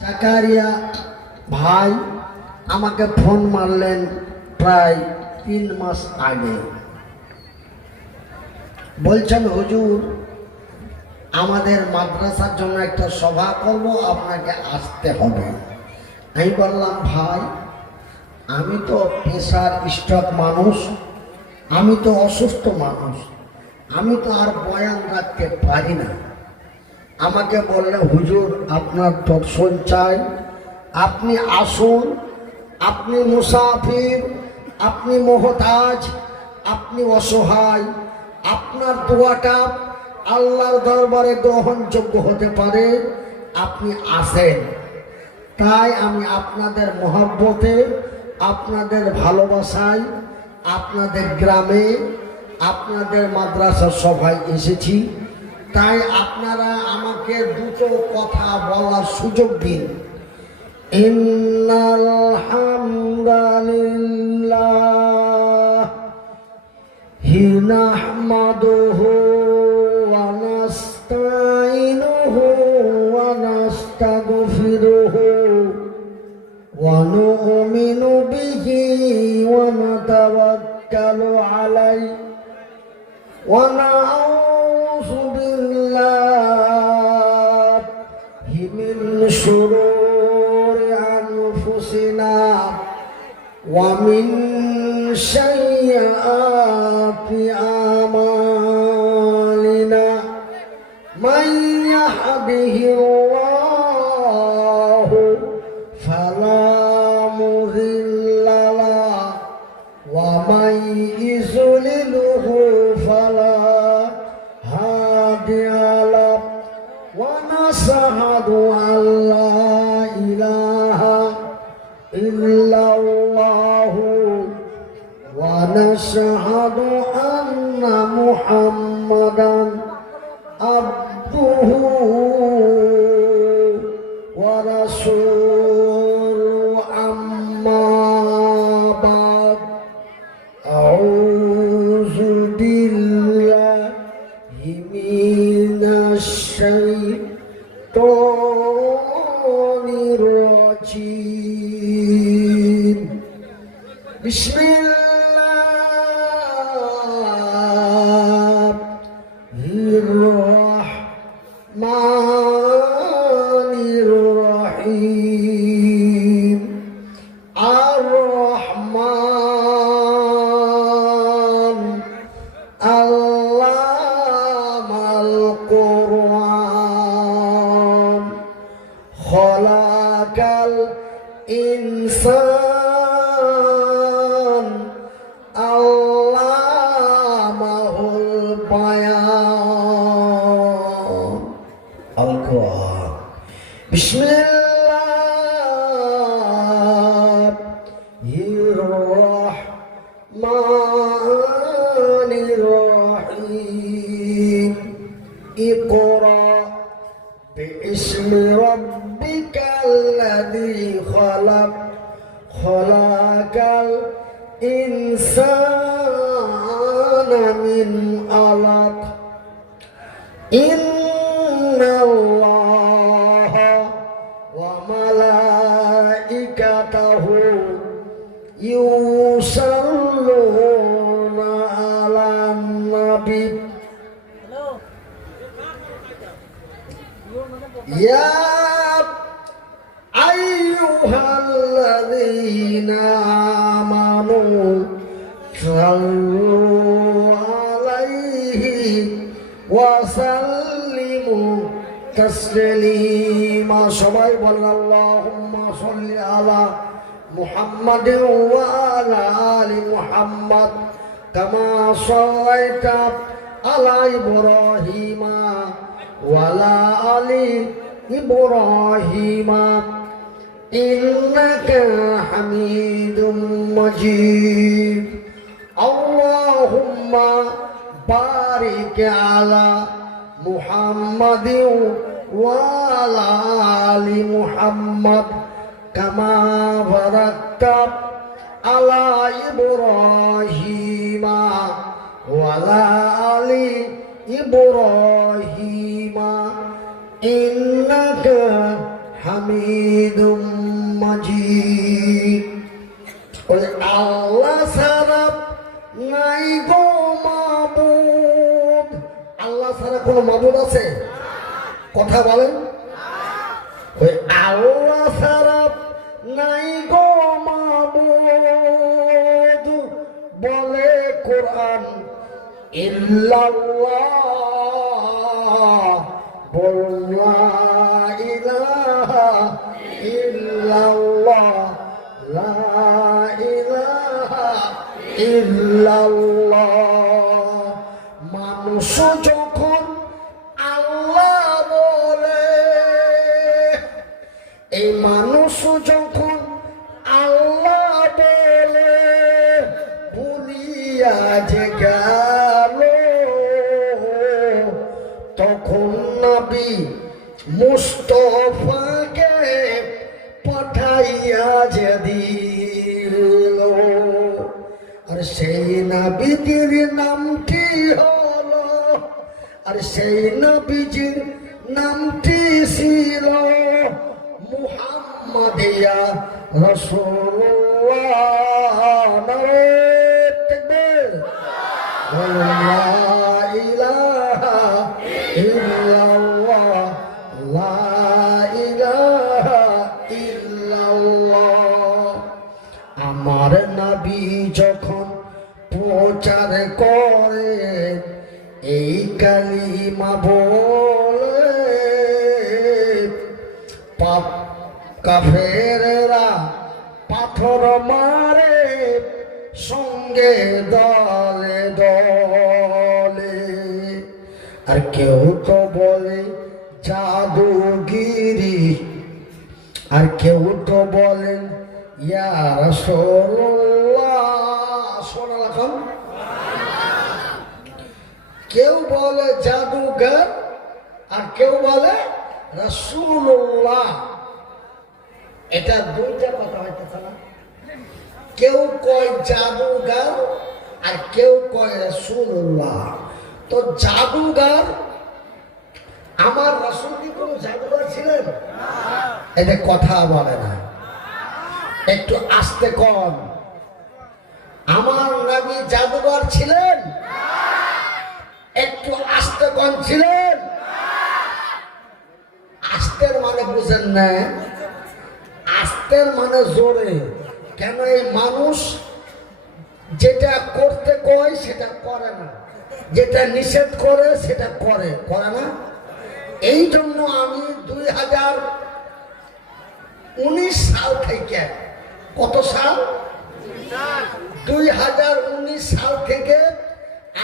জাকারিয়া ভাই আমাকে ফোন মারলেন প্রায় 3 মাস আগে। বলছেন হুজুর আমাদের মাদ্রাসার জন্য একটা সভা করব, আপনাকে আসতে হবে। আমি বললাম ভাই আমি তো প্রেসার স্ট্রোক মানুষ, আমি তো অসুস্থ মানুষ, আমি তো আর বয়ান রাখতে পারি না। আমাকে বললে হুজুর আপনার দর্শন চাই, আপনি আসুন, আপনি মুসাফির, আপনি মুহতাজ, আপনি অসহায়, আপনার দোয়াটা আল্লাহর দরবারে গ্রহণযোগ্য হতে পারে, আপনি আসেন। তাই আমি আপনাদের মহব্বতে, আপনাদের ভালোবাসায়, আপনাদের গ্রামে, আপনাদের মাদ্রাসা সভায় এসেছি। তাই আপনারা আমাকে দুটো কথা বলার সুযোগ দিন। ইন্নাল হামদালিল্লাহ নাহমাদুহু ওয়া নাস্তাইনুহু ওয়া নাস্তাগফিরুহু ওয়া নু'মিনু বিহি ওয়া নাতাওয়াক্কালু আলাইহি ওয়া নাউযু বিল্লাহি মিন শুরুরি আনফুসিনা ওয়া মিন সাইয়্যাতি আমালিনা মান ইয়াহদিহিল্লাহু ফালা মুযিল্লা লাহু ওয়া মান ইযলিলহু ফালা হাদিয়া লাহু ওয়া নাশহাদু আল্লা ইলাহা ইল্লাল্লাহু ওয়া নাশহাদু আন্না মুহাম্মাদান আবদুহু ওয়া রাসূলুহু আম্মা বা'দ আউযু বিল্লাহি মিনাশ শাইতানির রাজীম। বিসমিল্লাহির রহমানির রহিম। আর রহমান আল্লামাল কুরআন খলাকাল ইনসান আল্লামাহুল বায়ান। আল কুরআন। বিসমিল্লাহির রহমানির রহিম। ইকরা বিইসমি রাব্বিকাল্লাযী খালাক খালাকাল ইনসানা মিন আলাক। ইন্নাল্লাহা ওয়া মালাইকাতাহু ইউসাল্লুনা আলান নাবী ইয়া আইয়ুহাল্লাযীনা আমানু সাল্লু আলাইহি ওয়া সাল্লিমু তাসলিমা। সবাই বলেন আল্লাহুম্মা সাল্লি আলা মুহাম্মাদিন ওয়া আলা আলি মুহাম্মাদ কামা সাল্লাইতা আলা ইব্রাহিমা ওয়া আলা আলি ইব্রাহিমা ইন্নাকা হামিদুম মাজিদ। আল্লাহুম্মা বারিক আলা মুহাম্মাদিন ওয়া আলা আলি মুহাম্মাদ কামা বারাকতা আলা ইব্রাহিমা ওয়া আলা আলি ইব্রাহিমা ইন্নাকা হামিদুম মাজিদ। ওই আল্লাহ ছাড়া নাই গো মাবুদ। আল্লাহ ছাড়া কোনো মাবুদ আছে? কথা বলেন। ওই আল্লাহ ছাড়া নাই গো মাবুদ বলে কোরআন। ইল্লাল্লাহ বল লা ইলাহা ইল্লাল্লাহ, লা ইলাহা ইল্লাল্লাহ। মানুষ যখন আল্লাহ বলে, এই মানুষ যখন আল্লাহ বলে ভুলিয়া যে গেল, তখন নবী মুস্তফাকে পাঠাইয়া যে দিল। আর সেই নবীর নামটি হলো, আর সেই নবীজির নামটি ছিল মুহাম্মাদিয়া রাসূলুল্লাহ। নারে তাকবীর। লা ইলাহা ইল্লাল্লাহ, লা ইলাহা ইল্লাল্লাহ। আমার নবী যখন প্রচার করে এই কালিমা বলে, পাপ কাফেররা পাথর মারে সঙ্গে দলে দলে। আর কেউ তো বলে জাদুগিরি, আর কেউ তো বলেন ইয়া রাসূলুল্লাহ। শোনা রাখুন, কেউ বলে জাদুঘর আর কেউ বলে রাসূলুল্লাহ। এটা দুইটা কথা হইতেছে না? কেউ কয় জাদুঘর আর কেউ কয় রাসূলুল্লাহ। তো জাদুঘর, আমার রাসূল কি কোনো জাদুঘর ছিলেন? এটা কথা বলে না, একটু আস্তে কন। আমার নবী জাদুঘর ছিলেন? একটু আস্তে কন ছিলেন? আস্তের মানে বুঝেন না? আস্তের মানে জোরে। কেন? এই মানুষ যেটা করতে কয় সেটা করে না, যেটা নিষেধ করে সেটা করে না। এই জন্য আমি 2019 সাল থেকে, কত সাল? 2019 সাল থেকে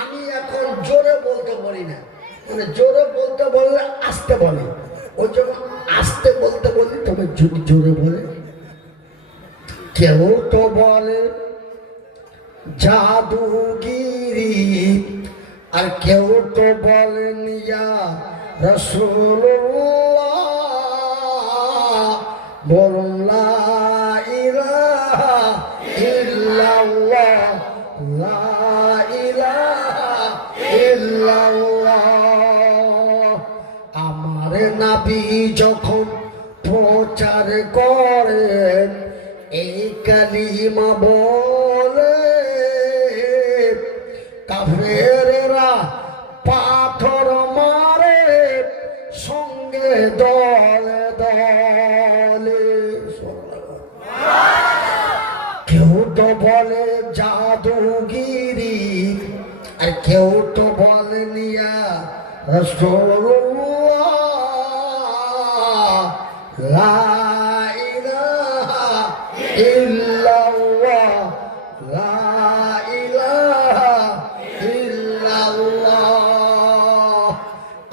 আমি এখন জোরে বলতে বলি না। মানে জোরে বলতে বললে আস্তে বলে, ওই জন্য আস্তে বলতে বলি। তবে যদি জোরে বলে, কেউ তো বলে জাদুগিরি, আর কেউ তো বলেন ইয়া রাসূলুল্লাহ। বলুন লা ইলাহা ইল্লাল্লাহ, লা ইলাহা ইল্লাল্লাহ। আমার নবী যখন প্রচার করেন এই কালিমা বলে, কাফেররা পাথর মারে সঙ্গে দলে দলে। কেউ তো বলে জাদুগিরি, আর কেউ তো বলে ইয়া রাসূলুল্লাহ। লা ইলাহা ইল্লাল্লাহ, লা ইলাহা ইল্লাল্লাহ।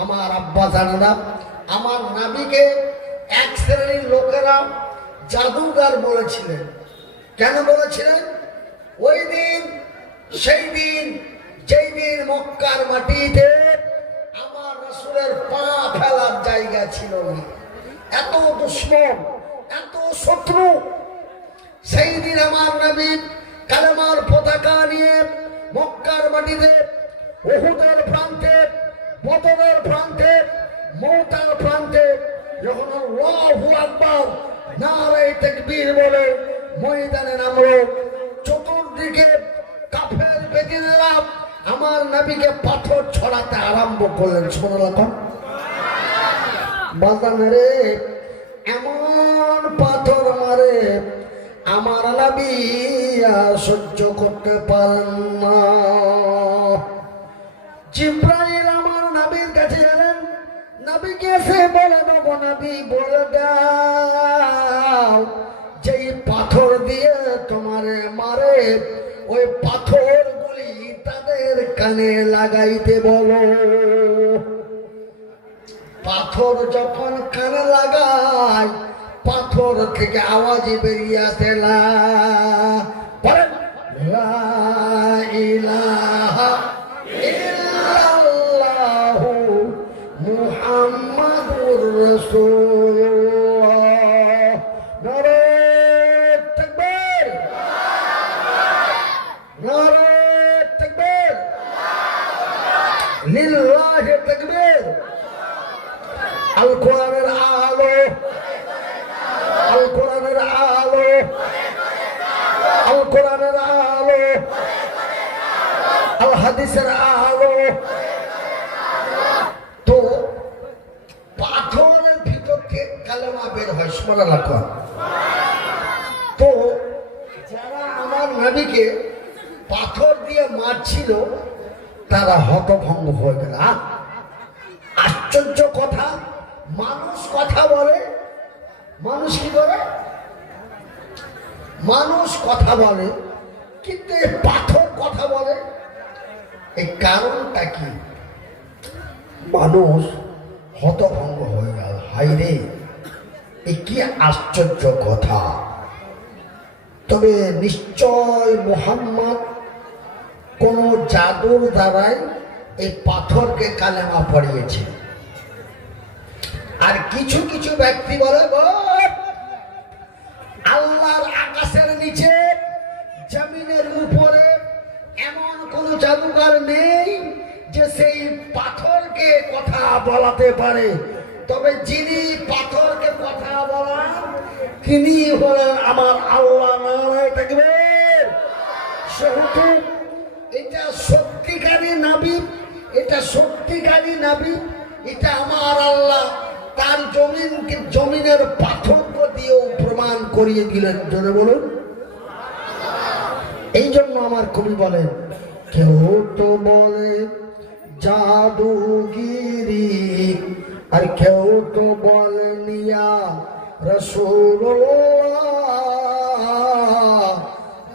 আমার আব্বা জানেনা, আমার নবীকে এক শ্রেণীর লোকেরা জাদুঘর বলেছিলেন। কেন বলেছিলেন? ওই দিন, সেই দিন, যেই দিন মক্কার মাটিতে আমার রাসূলের পা ফেলার জায়গা ছিল না। এত দুশমন, এত শত্রু। সেই দিন আমার নবী কালেমার পতাকা নিয়ে মক্কার মাটিতে, উহুদের প্রান্তে, বদরের প্রান্তে, মওতার প্রান্তে যখন আল্লাহু আকবার নারে তাকবীর বলে ময়দানে নামলো, চতুর্দিকে কাফের বেদিনেরা আমার নবীকে পাথর ছড়াতে আরম্ভ করলেন। সুবহানাল্লাহ। বাজান রে, এমন পাথর মারে আমার নবী সহ্য করতে পারেন না। জিবরাইল আমার নবীর কাছে এলেন, নবীকে এসে বলে দেব, নবী বলে দাও যেই পাথর দিয়ে তোমারে মারে ওই পাথরগুলি তাদের কানে লাগাইতে বলো। পাথর যখন কানে লাগায়, পাথর থেকে আওয়াজ বেরিয়ে আসে, লা ইলাহা ইল্লাল্লাহু মুহাম্মাদুর রাসূলুল্লাহ। নারে তাকবীর, নারে তাকবীর, লিল্লাহি তাকবীর। আল কোরআনের আলো, আল কোরআনের আলো, আল কোরআনের আলো, আল হাদিসের আলো। তো পাথরের ভিতর থেকে কালেমা বের হয়। সুবহানাল্লাহ। তো যারা আমার নবীকে পাথর দিয়ে মারছিল তারা হতভম্ব হয়ে গেল। আশ্চর্য কথা, মানুষ কথা বলে, মানুষ কি করে? মানুষ কথা বলে, কিন্তু এই পাথর কথা বলে। এই কারণটা কি? মানুষ হতভম্ব হয়ে গেল, হাই রে, এ কি আশ্চর্য কথা। তবে নিশ্চয় মুহাম্মদ কোন জাদুর দ্বারাই এই পাথরকে কালেমা পড়িয়েছে। আর কিছু কিছু ব্যক্তি বলে আল্লাহর আকাশের নিচে জমিনের উপরে এমন কোন জাদুকর নেই যে সেই পাথরকে কথা বলাতে পারে। তবে যিনি পাথরকে কথা বলান তিনি হলেন আমার আল্লাহ। নারায়ে তাকবীর। সেহেতু এটা সত্যিকারী নবী, এটা সত্যিকারী নবী, এটা আমার আল্লাহ তার জমিনের পাথর দিয়েও প্রমাণ করিয়ে দিলেন। জোরে বলুন। এই জন্য আমার কবি বলেন, কেউ তো বলে জাদুগিরি, আর কেউ তো বলে নিয়া রাসূলুল্লাহ,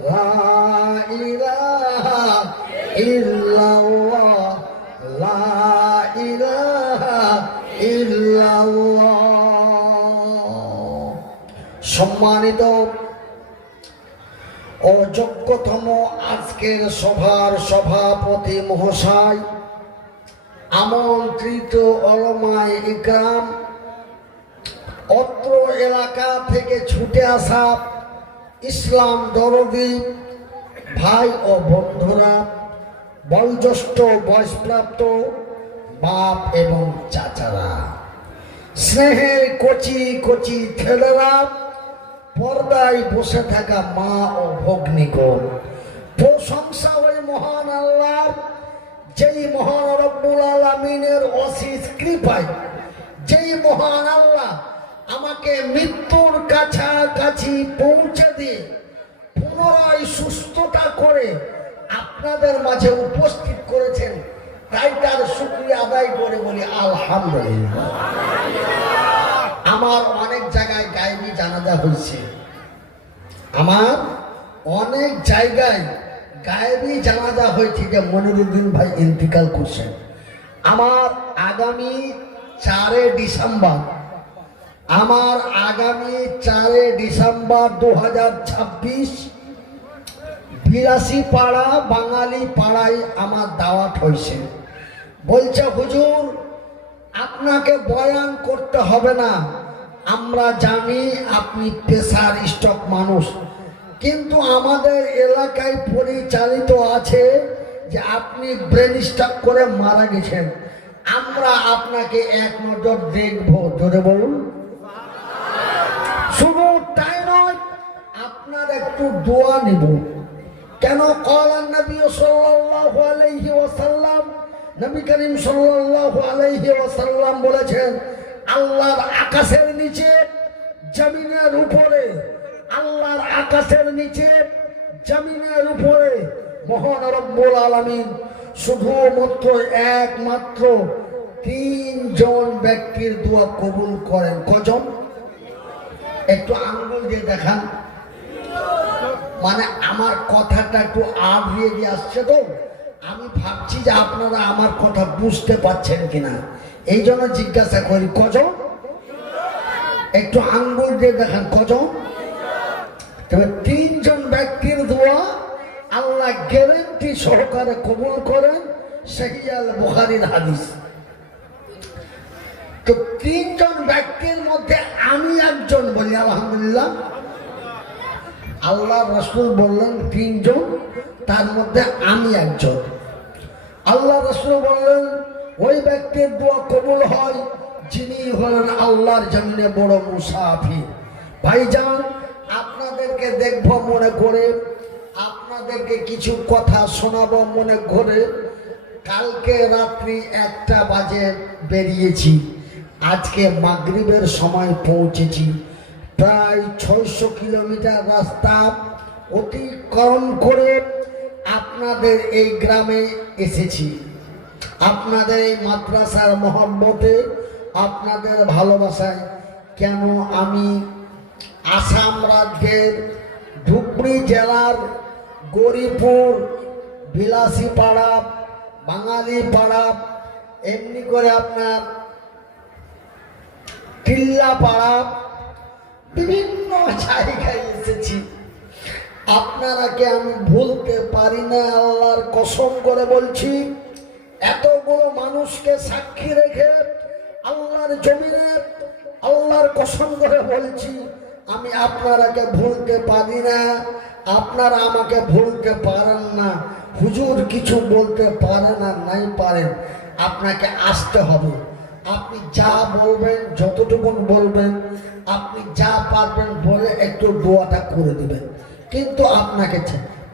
লা ইলাহা ইল্লাল্লাহ, লা ইলাহা ইল্লাল্লাহ। সম্মানিত অযোগ্যতম আজকের সভার সভাপতি মহাশয়, আমন্ত্রিত ওলামায়ে ইকরাম, অত্র এলাকা থেকে ছুটে আসা ইসলাম দরদি ভাই ও বন্ধুরা, বয়োজ্যেষ্ঠ বয়সপ্রাপ্ত বাপ এবং চাচারা, স্নেহের কচি কচি ছেলেরা, পর্দায় বসে থাকা মা ও ভগ্নীগণ, প্রশংসা ওই মহান আল্লাহ যেই মহান রব্বুল আলামিনের অশেষ কৃপায়, যেই মহান আল্লাহ আমাকে মৃত্যুর কাছাকাছি পৌঁছে দিয়ে পুনরায় সুস্থতা করে আপনাদের মাঝে উপস্থিত করেছেন, তাই তার শুকরিয়া আদায় করে বলি আলহামদুলিল্লাহ। আমার অনেক জায়গায় গায়েবী জানাজা হয়েছে, আমার অনেক জায়গায় গায়েবী জানাজা হয়েছে, যে মনিরুদ্দিন ভাই ইন্তিকাল করছেন। আমার আগামী 4 ডিসেম্বর, আমার আগামী 4 ডিসেম্বর 2026 82 পাড়া বাঙালি পাড়ায় আমার দাওয়াত হয়েছে। বলছে হুজুর আপনাকে বয়ান করতে হবে না, আমরা জানি আপনি প্রেসার স্ট্রোক মানুষ, কিন্তু আমাদের এলাকায় পরিচালিত আছে যে আপনি ব্রেন স্ট্রোক করে মারা গেছেন, আমরা আপনাকে এক নজর দেখব। জোরে বলুন। আপনার একটু দোয়া নিব। কেন? ক্বালান নবী সাল্লাল্লাহু আলাইহি ওয়াসাল্লাম, নবী করিম সাল্লাল্লাহু আলাইহি ওয়াসাল্লাম বলেছেন, আল্লাহর আকাশের নিচে জমিনের উপরে, আল্লাহর আকাশের নিচে জমিনের উপরে মহান রব্বুল আলামিন শুধুমাত্র একমাত্র 3 জন ব্যক্তির দোয়া কবুল করেন। কজন? একটু আঙ্গুল দিয়ে দেখান। মানে আমার কথাটা একটু আড়িয়ে দিয়ে আসছে, তো আমি ভাবছি যে আপনারা আমার কথা বুঝতে পারছেন কিনা, এই জন্য জিজ্ঞাসা করি কজন। একটু আঙ্গুল দিয়ে দেখান কজন। তবে 3 জন ব্যক্তির দোয়া আল্লাহ গ্যারান্টি সহকারে কবুল করেন, সহিহ আল বুখারীর হাদিস। তো 3 জন ব্যক্তির মধ্যে আমি একজন, বলি আলহামদুলিল্লাহ। আল্লাহ রাসূল বললেন 3 জন, তার মধ্যে আমি একজন। আল্লাহ রাসূল বললেন ওই ব্যক্তির দোয়া কবুল হয় যিনি হলেন আল্লাহর জমিনে বড় মুসাফির। ভাইজান, আপনাদেরকে দেখব মনে করে, আপনাদেরকে কিছু কথা শোনাবো মনে করে। কালকে রাত্রি 1টা বাজে বেরিয়েছি, আজকে মাগরিবের সময় পৌঁছেছি। প্রায় 600 কিলোমিটার রাস্তা অতিক্রম করে আপনাদের এই গ্রামে এসেছি। আপনাদের এই মাদ্রাসার মহব্বতে, আপনাদের ভালোবাসায়। কেন? আমি আসাম রাজ্যের ধুবড়ী জেলার গৌরীপুর, বিলাসীপাড়া, বাঙালিপাড়া, এমনি করে আপনার টিল্লাপাড়া, বিভিন্ন জায়গায় এসেছি। আপনারাকে আমি ভুলতে পারি না, আল্লাহর কসম করে বলছি। এতগুলো মানুষকে সাক্ষী রেখে আল্লাহর জমিনে আল্লাহর কসম করে বলছি, আমি আপনারাকে ভুলতে পারি না, আপনারা আমাকে ভুলতে পারেন না। হুজুর কিছু বলতে পারেন আর নাই পারেন, আপনাকে আসতে হবে। আপনি যা বলবেন, যতটুকুন বলবেন, আপনি যা পারবেন বলে একটু দোয়াটা করে দিবেন। কিন্তু আপনাকে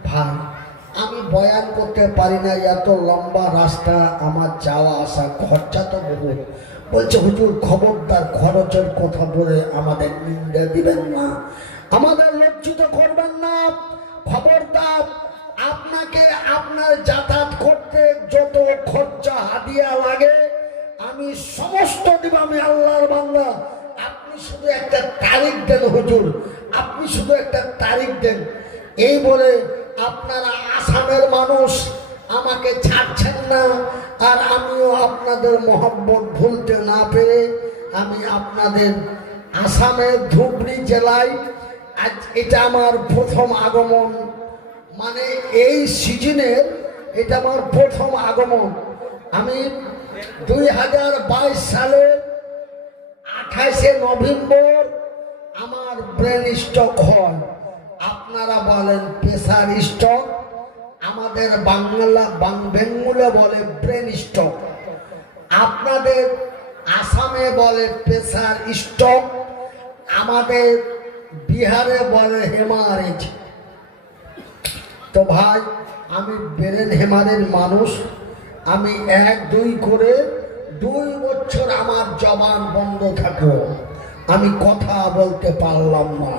ভাই, আমি বয়ান করতে পারি না, এত লম্বা রাস্তা, আমার যাওয়া আসা খরচা তো বহু। বলছে হুজুর খবরদার খরচের কথা বলে আমাদের নিন্দা দিবেন না, আমাদের লজ্জিত করবেন না। খবরদার, আপনাকে আপনার যাতায়াত করতে যত খরচা হাদিয়া লাগে আমি সমস্ত দিব। আমি আল্লাহর বান্দা, আপনি শুধু একটা তারিখ দেন হুজুর, আপনি শুধু একটা তারিখ দেন। এই বলে আপনারা আসামের মানুষ আমাকে ছাড়ছেন না, আর আমিও আপনাদের মহব্বত ভুলতে না পেরে আমি আপনাদের আসামের ধুবড়ী জেলায়, আজ এটা আমার প্রথম আগমন। মানে এই সিজনের এটা আমার প্রথম আগমন। আমি 2022 সালের 28শে নভেম্বর আমার ব্রেন স্ট্রোক হয়। আপনারা বলেন প্রেসার স্ট্রোক, আমাদের বেঙ্গলে বলে ব্রেন স্ট্রোক, আপনাদের আসামে বলে প্রেসার স্ট্রোক, আমাদের বিহারে বলে হেমারেজ। তো ভাই, আমি ব্রেন হেমারেজ মানুষ। আমি 1-2 করে 2 বছর আমার জবান বন্ধ থাকলো, আমি কথা বলতে পারলাম না।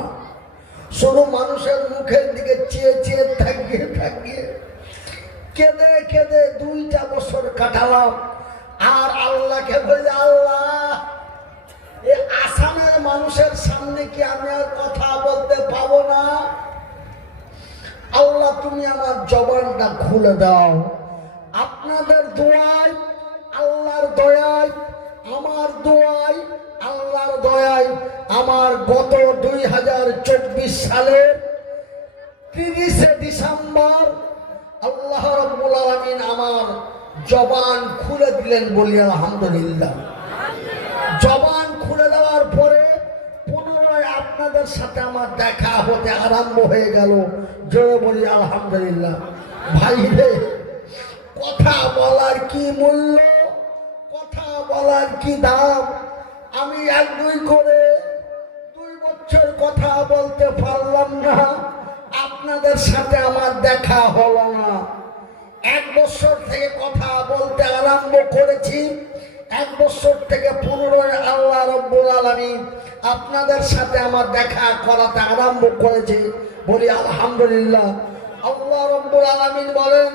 শুধু মানুষের মুখের দিকে চেয়ে চেয়ে থাকিয়ে কেঁদে কেঁদে 2টা বছর কাটালাম। আর আল্লাহকে বলে, আল্লাহ এই আসামের মানুষের সামনে কি আমি আর কথা বলতে পাবো না? আল্লাহ তুমি আমার জবানটা খুলে দাও। আপনাদের দোয়ায়, আল্লাহর দয়ায়, আমার দোয়ায়, আল্লাহর দয়ায় আমার গত 2024 সালের 30শে ডিসেম্বর আল্লাহ রাব্বুল আলামিন আমার জবান খুলে দিলেন, বলি আলহামদুলিল্লাহ। জবান খুলে দেওয়ার পরে পুনরায় আপনাদের সাথে আমার দেখা হতে আরম্ভ হয়ে গেল, জোরে বলি আলহামদুলিল্লাহ। ভাই রে, কথা বলার কি মূল্য, কথা বলার কি দাম। আমি 1-2 করে 2 বছর বছর কথা বলতে পারলাম না, আপনাদের সাথে আমার দেখা হলো না। 1 বছর থেকে কথা বলতে আরম্ভ করেছি, 1 বছর থেকে পুনরায় আল্লাহ রাব্বুল আলামিন আপনাদের সাথে আমার দেখা করাতে আরম্ভ করেছে। বলি আলহামদুলিল্লাহ। আল্লাহ রাব্বুল আলামিন বলেন,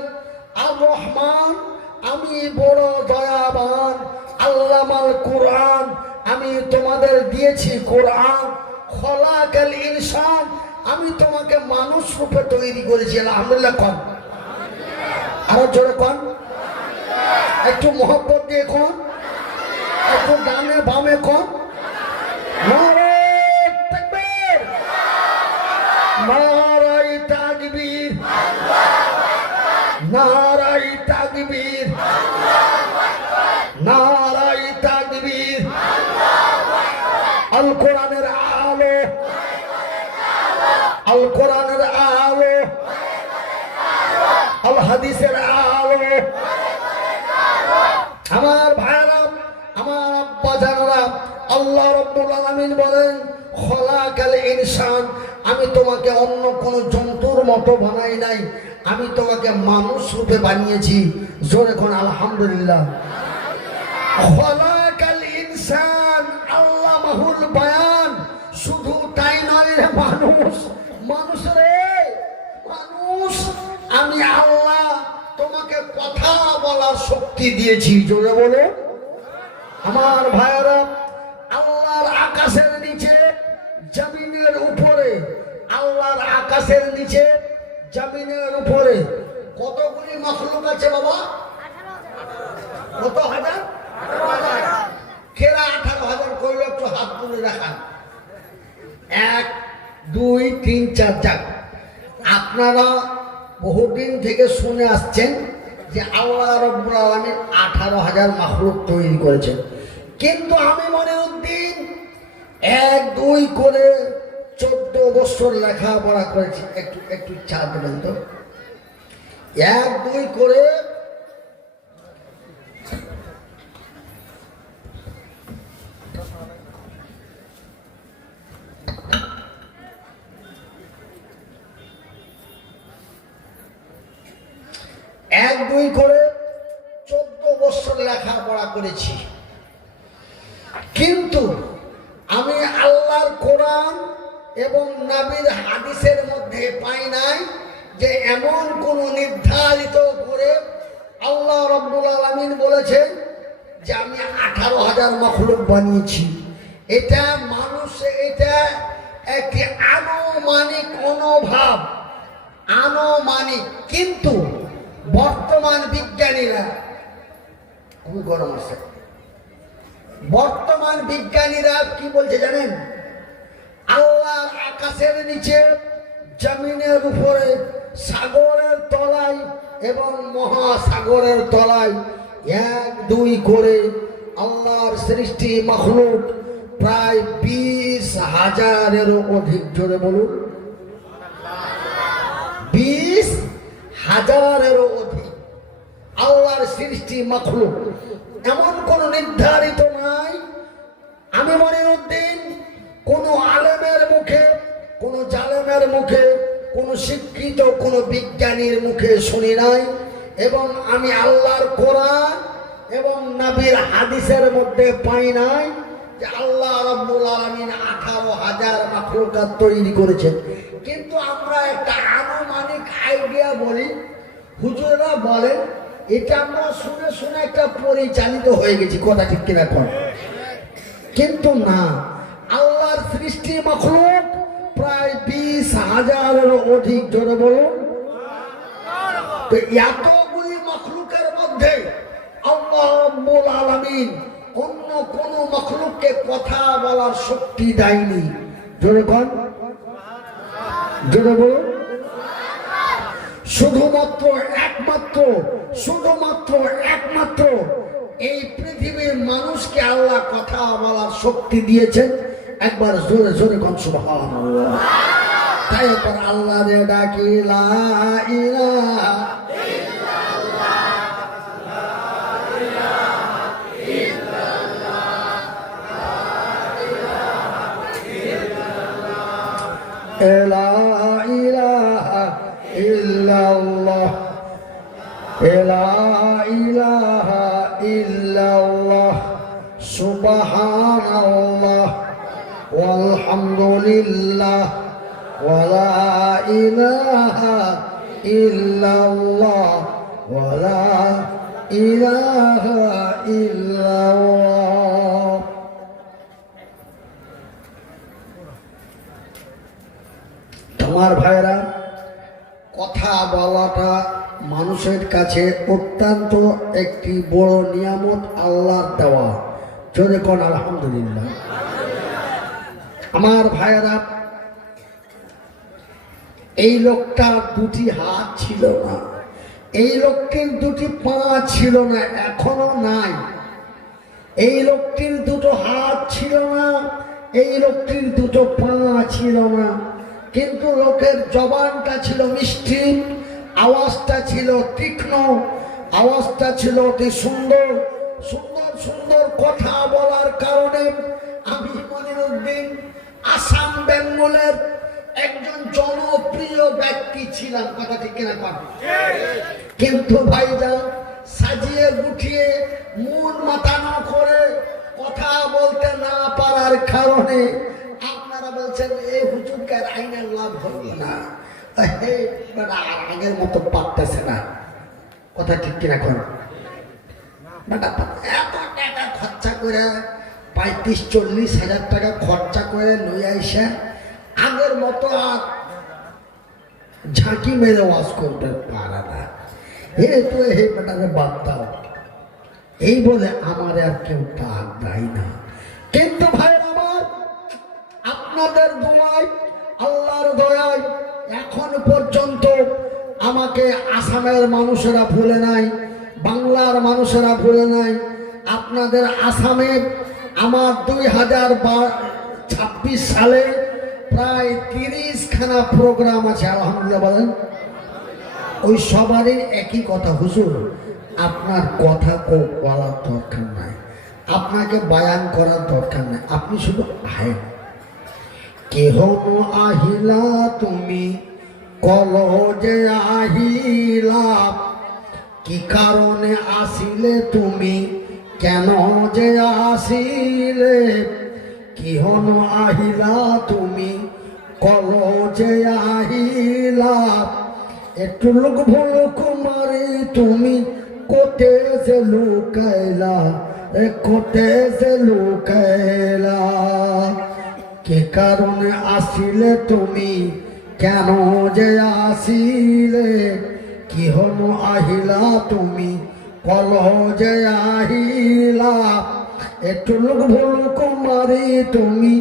আর রহমান, আমি বড় দয়াবান, আল্লামাল কুরআন, আমি তোমাদের দিয়েছি কোরআন, খলাকাল ইনসান, আমি তোমাকে মানুষ রূপে তৈরি করেছি। আলহামদুলিল্লাহ কোন, আরো জোরে কোন, একটু মহব্বত দিয়ে কোন, একটু ডানে বামে কোন। নারে তাকবীর, নারায়ে তাকবীর, নারায়ে তাকবীর, নারায়ে তাকবীর। আল কোরআনের আলো, আল কোরআনের আলো, আল হাদিসের আলো। আমার ভাইরা, আমার আব্বা জানেরা, আল্লাহ রাব্বুল আলামিন বলেন, খলাকাল ইনসান, আমি তোমাকে অন্য কোন জন্তুর মতো বানাই নাই, আমি তোমাকে মানুষ রূপে বানিয়েছি। জোরে কোন আলহামদুলিল্লাহ। খলাকাল ইনসান আল্লামাহুল বায়ান, শুধু তাই নয় রে মানুষ, মানুষ রে মানুষ, আমি আল্লাহ তোমাকে কথা বলার শক্তি দিয়েছি। জোরে বলো। আমার ভাইরা, আল্লাহর আকাশের নিচে জমিনের উপরে, আল্লাহর আকাশের নিচে জমিনের উপরে কতগুলি মাখলুক আছে বাবা? কত হাজার? কেরা 18,000 কইল? একটু হাত তুলে রাখান। 1 2 3 4 4। আপনারা বহুদিন থেকে শুনে আসছেন যে আল্লাহ রাব্বুল আলামিন 18,000 মাখলুক তৈরি করেছেন, কিন্তু আমি মনিরউদ্দিন 1 2 করে 14 বছর লেখাপড়া করেছি। একটু একটু চা দেবেন তো। 1 2 করে 1 2 করে 14 বছর লেখাপড়া করেছি, কিন্তু আমি আল্লাহর কোরআন এবং নবীর হাদিসের মধ্যে পাই নাই যে এমন কোন নির্ধারিত করে আল্লাহ রাব্বুল আলামিন বলেছেন যে আমি 18,000 মাখলুক বানিয়েছি। এটা মানুষ, এটা একটি আনুমানিক অনুভব, আনুমানিক। কিন্তু বর্তমান বিজ্ঞানীরা, খুব গরম আছে, বর্তমান বিজ্ঞানীরা কি বলছে জানেন? আল্লাহর আকাশের নিচে, জমিনের উপরে, সাগরের তলায় এবং মহাসাগরের তলায় 1 2 করে আল্লাহর সৃষ্টি মাখলুক প্রায় 20,000-এরও অধিক। জোরে বলুন, 20,000-এরও অধিক আল্লাহর সৃষ্টি মাখলুক। এমন কোন নির্ধারিত নাই। আমি মনিরউদ্দিন কোন আলেমের মুখে, কোন জালেমের মুখে, কোন শিক্ষিত কোন বিজ্ঞানীর মুখে শুনি নাই, এবং আমি আল্লাহর কোরআন এবং নবীর হাদিসের মধ্যে পাই নাই যে আল্লাহ রাব্বুল আলামিন 18,000 মাখলুকাত তৈরি করেছেন। কিন্তু আমরা একটা আনুমানিক আইডিয়া বলি, হুজুররা বলেন, এটা আমরা শুনে শুনে একটা পরিচালিত হয়ে গেছি। কথা ঠিক কিনা কোন? কিন্তু না, আল্লাহর সৃষ্টি মাখলুক প্রায় 20,000-এরও অধিক। জোরে বলুন। তো এতগুলি মাখলুকের মধ্যে আল্লাহ রাব্বুল আলামিন অন্য কোন মাখলুককে কথা বলার শক্তি দেয়নি। জোরে বল, জোরে বলুন। শুধুমাত্র একমাত্র এই পৃথিবীর মানুষকে আল্লাহ কথা বলার শক্তি দিয়েছেন। একবার জোরে জোরে কোন সুবহানাল্লাহ। তাই পর আল্লাহ রে ডাকি লা ইলাহা ইল্লাল্লাহ, লা ইলাহা ইল্লাল্লাহ, লা ইলাহা ইল্লাল্লাহ। লা ইলাহা ইল্লাল্লাহ, লা ইলাহা ইল্লাল্লাহ, সুবহানাল্লাহ ওয়ালহামদুলিল্লাহ ওয়া লা ইলাহা ইল্লাল্লাহ ওয়া লা ইলাহা ইল্লাল্লাহ। তোমার ভাইরা, কথা বলাটা মানুষের কাছে অত্যন্ত একটি বড় নিয়ামত আল্লাহর দেওয়া। জোরে কোন আলহামদুলিল্লাহ। আমার ভাইরা, এই লোকটার দুটি হাত ছিল না, এই লোকটির দুটি পা ছিল না, এখনো নাই। এই লোকটির দুটো হাত ছিল না, এই লোকটির দুটো পা ছিল না, কিন্তু লোকের জবানটা ছিল মিষ্টি, আওয়াজটা ছিল তীক্ষ্ণ, আওয়াজটা ছিল অতি সুন্দর। সুন্দর সুন্দর কথা বলার কারণে আমি মনিরুদ্দিন আসাম বেঙ্গলের একজন জনপ্রিয় ব্যক্তি ছিলাম। কথা ঠিক কিনা কর? কিন্তু ভাইজান, সাজিয়ে গুটিয়ে মন মাতানো করে কথা বলতে না পারার কারণে আপনারা বলছেন এই হুজুরকে আইনের লাভ হলো না, আগের মতো পারতেছে না। কথা ঠিক কিনা কর? এত টাকা খরচা করে 35-40 হাজার টাকা খরচা করে লই আইসা আগের মতো আর ঝাঁকি মেরে ওয়াজ করতে পারে না। তো এই বেটাকে বাদ দাও, এই বলে আমার আর কেউ ডাক দেয় না। কিন্তু ভাই আমার, আপনাদের দোয়ায়, আল্লাহর দয়ায় এখন পর্যন্ত আমাকে আসামের মানুষেরা ভুলে নাই, বাংলার মানুষেরা ভুলে নাই। আপনাদের আসামে আমার 2026 সালে প্রায় 30খানা প্রোগ্রাম আছে। আলহামদুলিল্লাহ বলেন। ওই সবারই একই কথা, হুজুর আপনার কথা বলার দরকার নাই, আপনাকে বায়ান করার দরকার নাই, আপনি শুধু আহেন। কেহ আহিলা তুমি কলজে আহিলা, কি কারণে আসিলে তুমি, কেন যে আসিলে। কিহন আহিলা তুমি কলজে আহিলা, একটু লোক ভুল কুমারী তুমি কোটে যে লুকাইলা, কোটে যে লুকাইলা। কে কারণে আসিলে তুমি, কেন যে আসিলে। কি হন আহিলা তুমি কলজে আহিলা, একটু লোক ভুল কুমারী তুমি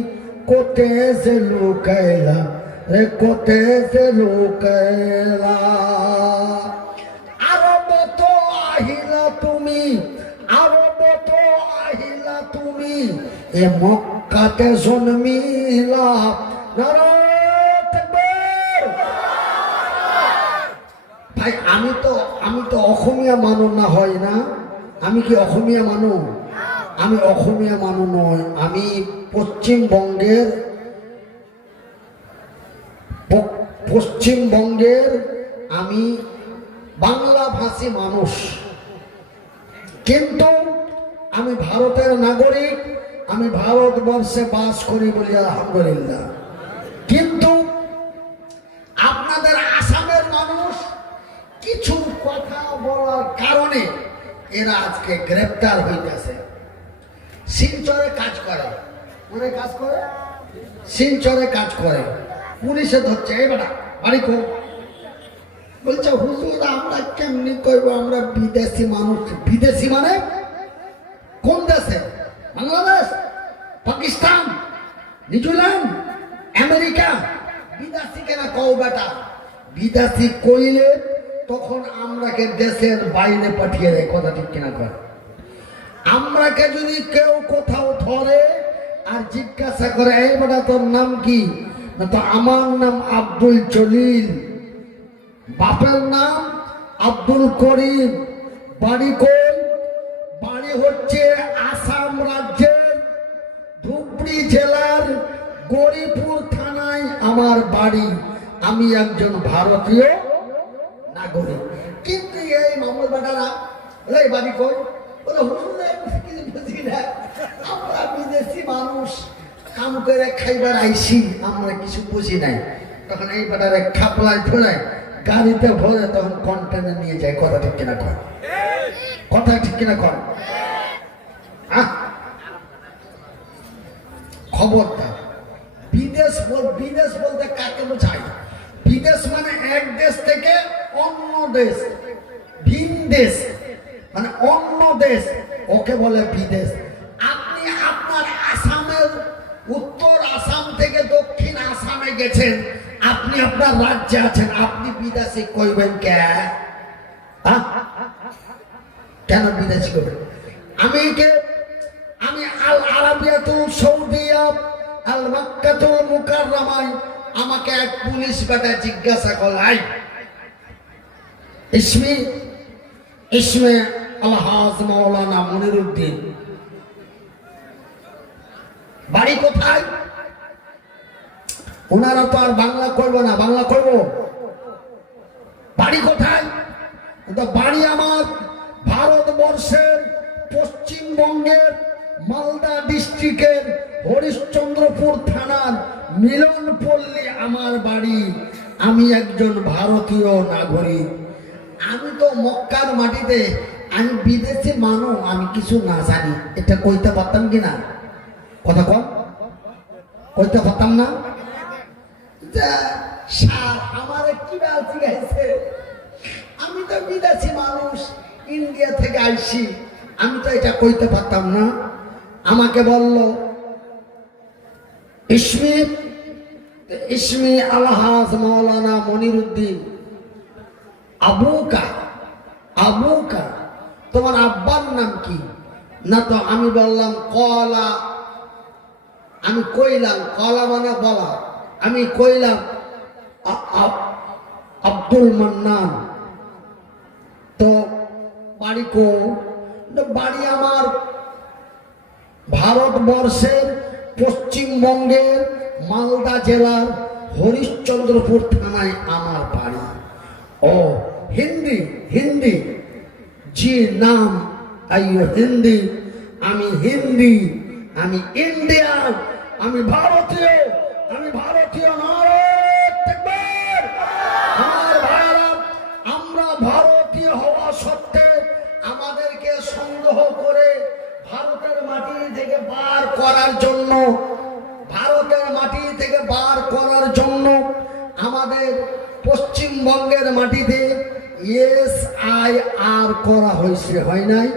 কোটে যে লুকাইলা, কোটে যে লুকাইলা। আরব তো আহিলা তুমি, আরব তো আহিলা তুমি, এ মক্কাতে জন্মিলা। ভাই আমি তো অসমীয়া মানুষ না, হয় না? আমি কি অসমীয়া মানুষ? আমি অসমীয়া মানুষ নয়, আমি পশ্চিমবঙ্গের আমি বাংলা ভাষী মানুষ, কিন্তু আমি ভারতের নাগরিক, আমি ভারতবর্ষে বাস করি বলি আলহামদুলিল্লাহ। কিন্তু আপনাদের আসামের মানুষ কিছু কথা বলার কারণে এরা আজকে গ্রেপ্তার হইতেছে। শিলচরে কাজ করে, মানে কাজ করে, শিলচরে কাজ করে, পুলিশে ধরছে। এই বেটা বাড়ি কো, বলছে হুজুর আমরা কেমনি করবো, আমরা বিদেশি মানুষ। বিদেশি মানে কোন দেশে? Bangladesh, Pakistan, New Zealand, America. বিদেশি কেনা কও বেটা, বিদেশি কইলে তখন আমরাকে দেশের বাইরে পাঠিয়ে দেয়। কথা ঠিক কিনা কর? আমরাকে যদি কেউ কোথাও ধরে আর জিজ্ঞাসা করে এই বেটা তোর নাম কি, না তো আমার নাম আব্দুল জলিল, বাপের নাম আব্দুল করিম, বাড়ি কই? বাড়ি হচ্ছে আসাম রাজ্যের ধুবড়ী জেলার গৌরীপুর থানায় আমার বাড়ি, আমি একজন ভারতীয় নাগরিক। কিন্তু এই মামুল বেটারা এই বাড়ি কই বলে হুজুর কিছু বুঝি না, আমরা বিদেশি মানুষ কাম করে খাইবার আইসি, আমরা কিছু বুঝি নাই। তখন এই বেটারে খাপলায় ধরে গাড়িতে ভরে তখন কন্টেনার নিয়ে যায়। কথা ঠিক কিনা কর, কথা ঠিক কিনা কর। খবরদার, বিদেশ বিদেশ বলতে কাকে বোঝায়? বিদেশ মানে এক দেশ থেকে অন্য দেশ, ভিন দেশ মানে অন্য দেশ, ওকে বলে বিদেশ। আপনি আপনার আসামের উত্তর আসাম থেকে দক্ষিণ আসামে গেছেন, আপনি আপনার রাজ্যে আছেন, আপনি বিদেশে কইবেন কেন বিদেশি করবেন? আমি আল আরাবিয়াতুল সৌদিয়া আল মক্কাতুল মুকাররমায় আমাকে এক পুলিশ বেটা জিজ্ঞাসা করল, ইসমে আলহাজ মাওলানা মনিরুদ্দিন, বাড়ি কোথায়? ওনারা তো আর বাংলা করব না, বাংলা করব, বাড়ি কোথায়? বাড়ি আমার ভারতবর্ষের পশ্চিমবঙ্গের মালদা ডিস্ট্রিক্টের হরিশ্চন্দ্রপুর থানার মিলনপল্লী আমার বাড়ি, আমি একজন ভারতীয় নাগরিক। আমি তো মক্কার মাটিতে, আমি বিদেশি মানুষ, আমি কিছু না জানি, এটা কইতে পারতাম কিনা? কথা কম কইতে পারতাম না? আমার কি গাইছে, আমি তো বিদেশি মানুষ, ইন্ডিয়া থেকে আইছি, আমি তো এটা কইতে পারতাম না। আমাকে বলল ইসমি আলহাজ মাওলানা মনিরুদ্দিন, আবুকা তোমার আব্বার নাম কি? না তো আমি বললাম কলা, আমি কইলাম কলা মানে বলা, আমি কইলাম আব্দুল মান্নান। তো বাড়ি কো? বাড়ি আমার ভারতবর্ষের পশ্চিমবঙ্গের মালদা জেলার হরিশ্চন্দ্রপুর থানায় আমার বাড়ি। ও হিন্দি জি নাম আইয়ো হিন্দি, আমি হিন্দি, আমি ইন্ডিয়ান, আমি ভারতীয় নারদ। আমার ভাইরা, আমরা ভারতীয় হওয়া সত্ত্বে আমাদেরকে সন্দেহ করে ভারতের মাটি থেকে বার করার জন্য, আমাদের পশ্চিমবঙ্গের মাটিতে SIR করা হয়েছে, হয় নাই?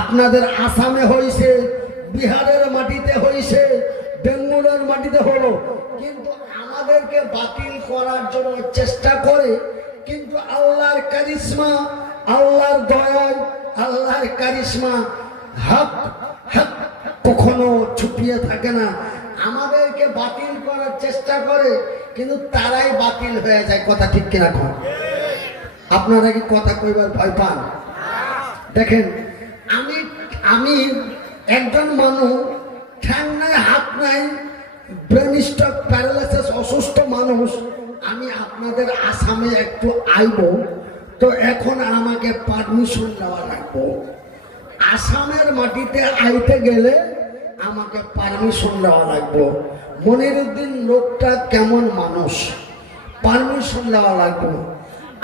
আপনাদের আসামে হয়েছে, বিহারের মাটিতে হয়েছে, বেঙ্গলের মাটিতে হলো, কিন্তু আমাদেরকে বাতিল করার জন্য চেষ্টা করে। কিন্তু আল্লাহর কারিশমা, আল্লাহর দয়ায়, আল্লাহর কারিশমা, হক কখনো ছুপিয়ে থাকে না। আমাদেরকে বাতিল করার চেষ্টা করে, কিন্তু তারাই বাতিল হয়ে যায়। কথা ঠিক কিনা কন? আপনারা কি কথা কইবার ভয় পান? দেখেন, আমি একজন মানুষ, ঠ্যাং নাই, হাত নাই, ব্রেন স্ট্রোক, প্যারালাইসিস, অসুস্থ মানুষ। আমি আপনাদের আসামে একটু আইব, তো এখন আমাকে পারমিশন নেওয়া লাগবে। আসামের মাটিতে আইতে গেলে আমাকে পারমিশন দেওয়া লাগবে। মনিরুদ্দিন লোকটা কেমন মানুষ, পারমিশন দেওয়া লাগবে।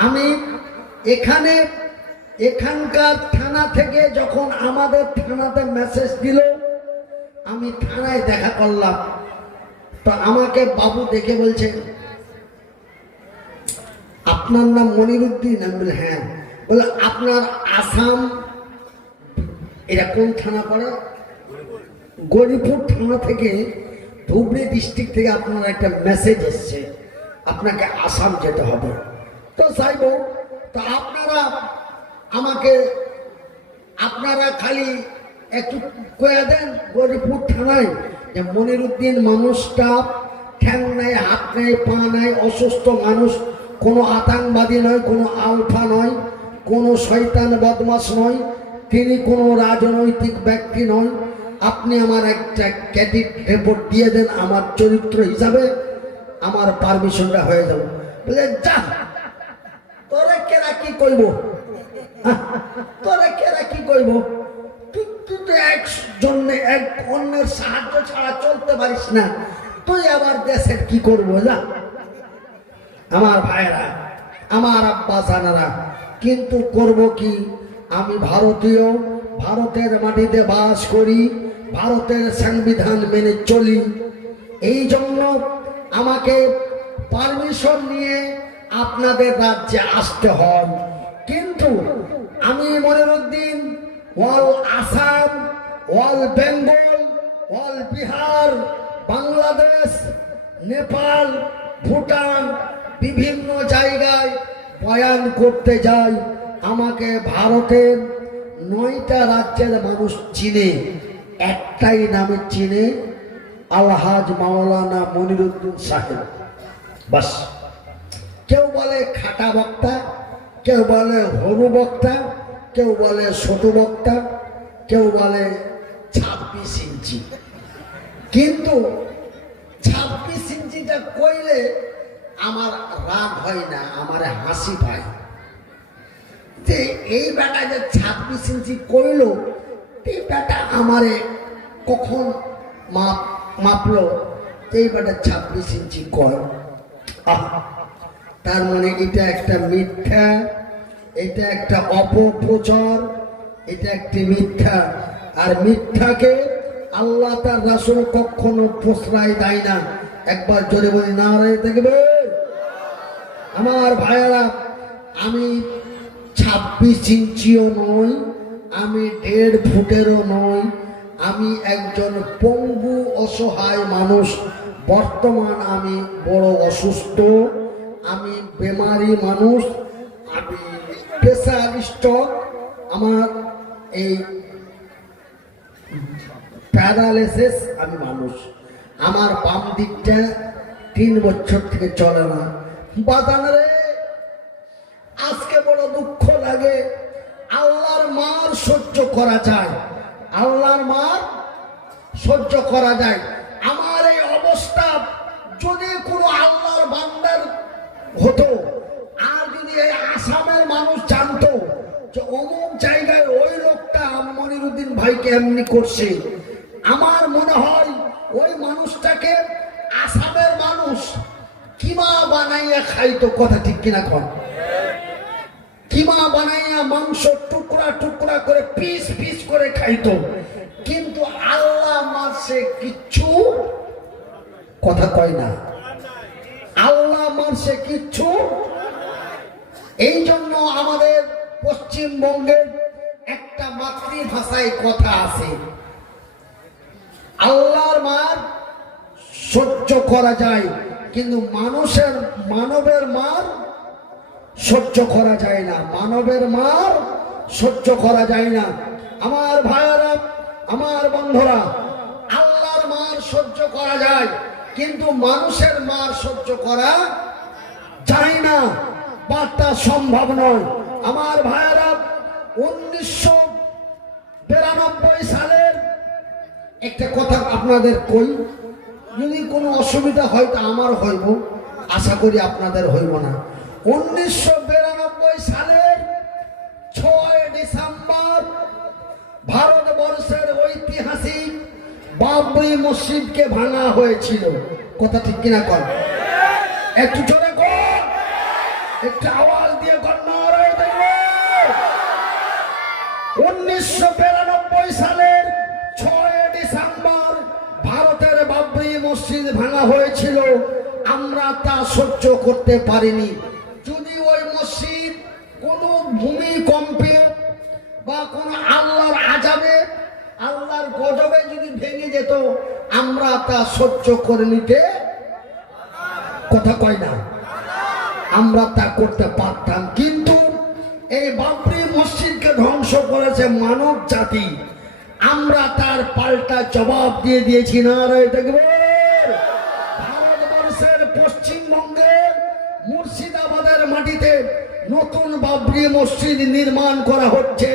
আমি এখানকার থানা থেকে যখন আমাদের থানাতে মেসেজ দিল, আমি থানায় দেখা করলাম। তো আমাকে বাবু দেখে বলছে, আপনার নাম মনিরুদ্দিন? আমি বলি হ্যাঁ। বলে আপনার আসাম, এটা কোন থানা পড়ে? গরিপুর থানা থেকে, ধুবড়ি ডিস্ট্রিক্ট থেকে আপনার একটা মেসেজ এসছে, আপনাকে আসাম যেতে হবে। তো চাইব, তো আপনারা খালি একটু কয়ে দেন গরিপুর থানায় যে মনিরুদ্দিন মানুষটা ঠ্যাং নাই, হাত নাই, পা নাই, অসুস্থ মানুষ, কোনো আতঙ্কবাদী নয়, কোনো আলফা নয়, কোনো শয়তান বদমাশ নয়, তিনি কোনো রাজনৈতিক ব্যক্তি নয়, আপনি আমার একটা ক্যাডিট রিপোর্ট দিয়ে দেন, আমার চরিত্র হিসাবে আমার পারমিশনটা হয়ে যাবে। বলে যা, তোরে কেরা কি কইব, তোরে কেরা কি কইব, তুই তো এক অন্যের সাহায্য ছাড়া চলতে পারিস না, তুই আবার দেশের কি করবো যা। আমার ভাইরা, আমার আব্বা জানারা, কিন্তু করব কি, আমি ভারতীয়, ভারতের মাটিতে বাস করি, ভারতের সংবিধান মেনে চলি, এই জন্য আমাকে পারমিশন নিয়ে আপনাদের রাজ্যে আসতে হয়। কিন্তু আমি Moniruddin all Assam, all Bengal, all Bihar, Bangladesh, Nepal, Bhutan, বিভিন্ন জায়গায় বয়ান করতে যাই। আমাকে ভারতের 9টা রাজ্যের মানুষ চিনে, একটাই নামে চিনে, আলহাজ মাওলানা মনিরুদ্দিন সাহেব, বাস। কেউ বলে খাটা বক্তা, কেউ বলে হরু বক্তা, কেউ বলে ছোট বক্তা, কেউ বলে 26 ইঞ্চি। কিন্তু 26 ইঞ্চিটা কইলে আমার রাগ হয় না, আমার হাসি পায় যে এই বেটা যে 26 ইঞ্চি কইল, এই বেটা আমারে কখন মাপলো, এই বেটা 26 ইঞ্চি কয়। তার মানে এটা একটা মিথ্যা, এটা একটা অপপ্রচার, এটা একটি মিথ্যা। আর মিথ্যাকে আল্লাহ তার রাসূল কখনো প্রশ্রয় দেয় না। একবার জোরে বলি নারায়ে তাকবীর। আমার ভাইয়েরা, আমি 26 ইঞ্চিও নই, আমি 1.5 ফুটেরও নই, আমি একজন পঙ্গু অসহায় মানুষ। বর্তমান আমি বড় অসুস্থ, আমি বেমারি মানুষ, আমি প্রেসার স্ট্রোক, আমার এই প্যারালাইসিস, আমি মানুষ। আমার বাম দিকটা 3 বছর থেকে চলে না। বাজান রে, আজকে বড় দুঃখ লাগে। আল্লাহর মার সহ্য করা যায়, আল্লাহর মার সহ্য করা যায়। আমার এই অবস্থা যদি কোনো আল্লাহর বান্দার হতো, আর যদি এই আসামের মানুষ জানতো যে অমুক জায়গায় ওই লোকটা মনিরুদ্দিন ভাইকে এমনি করছে, আমার মনে হয় ওই মানুষটাকে আসামের মানুষ কিমা বানাইয়া খাইতো। কথা ঠিক কিনা কন? কিমা বানাইয়া মাংস টুকরা টুকরা করে পিস পিস করে খাইতো। কিন্তু আল্লাহ মারছে কিচ্ছু কথা কয় না, আল্লাহ মারছে কিচ্ছু। এই জন্য আমাদের পশ্চিমবঙ্গের একটা মাতৃভাষায় কথা আছে, আল্লাহর মার সহ্য করা যায়, কিন্তু মানবের মার সহ্য করা যায় না, মানবের মার সহ্য করা যায় না। আমার ভাইয়েরা, আমার বন্ধুরা, আল্লাহর মার সহ্য করা যায়, কিন্তু মানুষের মার সহ্য করা যায় না, বার্তা সম্ভব নয়। আমার ভাইয়েরা, 1992 সালের একটা কথা আপনাদের কই, যদি কোনো অসুবিধা হয় তা আমার হইব, আশা করি আপনাদের হইব না। 1992 সালের 6 ডিসেম্বর ভারতবর্ষের ঐতিহাসিক বাবরি মসজিদকে ভাঙা হয়েছিল। কথা ঠিক কিনা কর? একটু জোরে কর, একটু আওয়াজ দিয়ে কর নারায়ে তাকবীর। 1992 সালের 6 ডিসেম্বর ভারতের বাবরি মসজিদ ভাঙা হয়েছিল। আমরা তা সহ্য করতে পারিনি। যদি ওই মসজিদ কোনো ভূমিকম্পে বা কোনো আল্লাহর আযাবে, আল্লাহর গজবে যদি ভেঙে যেত, আমরা তা সহ্য করে নিতে, কথা কয় না, আমরা তা করতে পারতাম। কিন্তু এই বাবরি মসজিদকে ধ্বংস করেছে মানব জাতি, আমরা তার পাল্টা জবাব দিয়ে দিয়েছি। নারায়ে তাকবীর। ভারতবর্ষের পশ্চিমবঙ্গের মুর্শিদাবাদের মাটিতে নতুন বাবরি মসজিদ নির্মাণ করা হচ্ছে।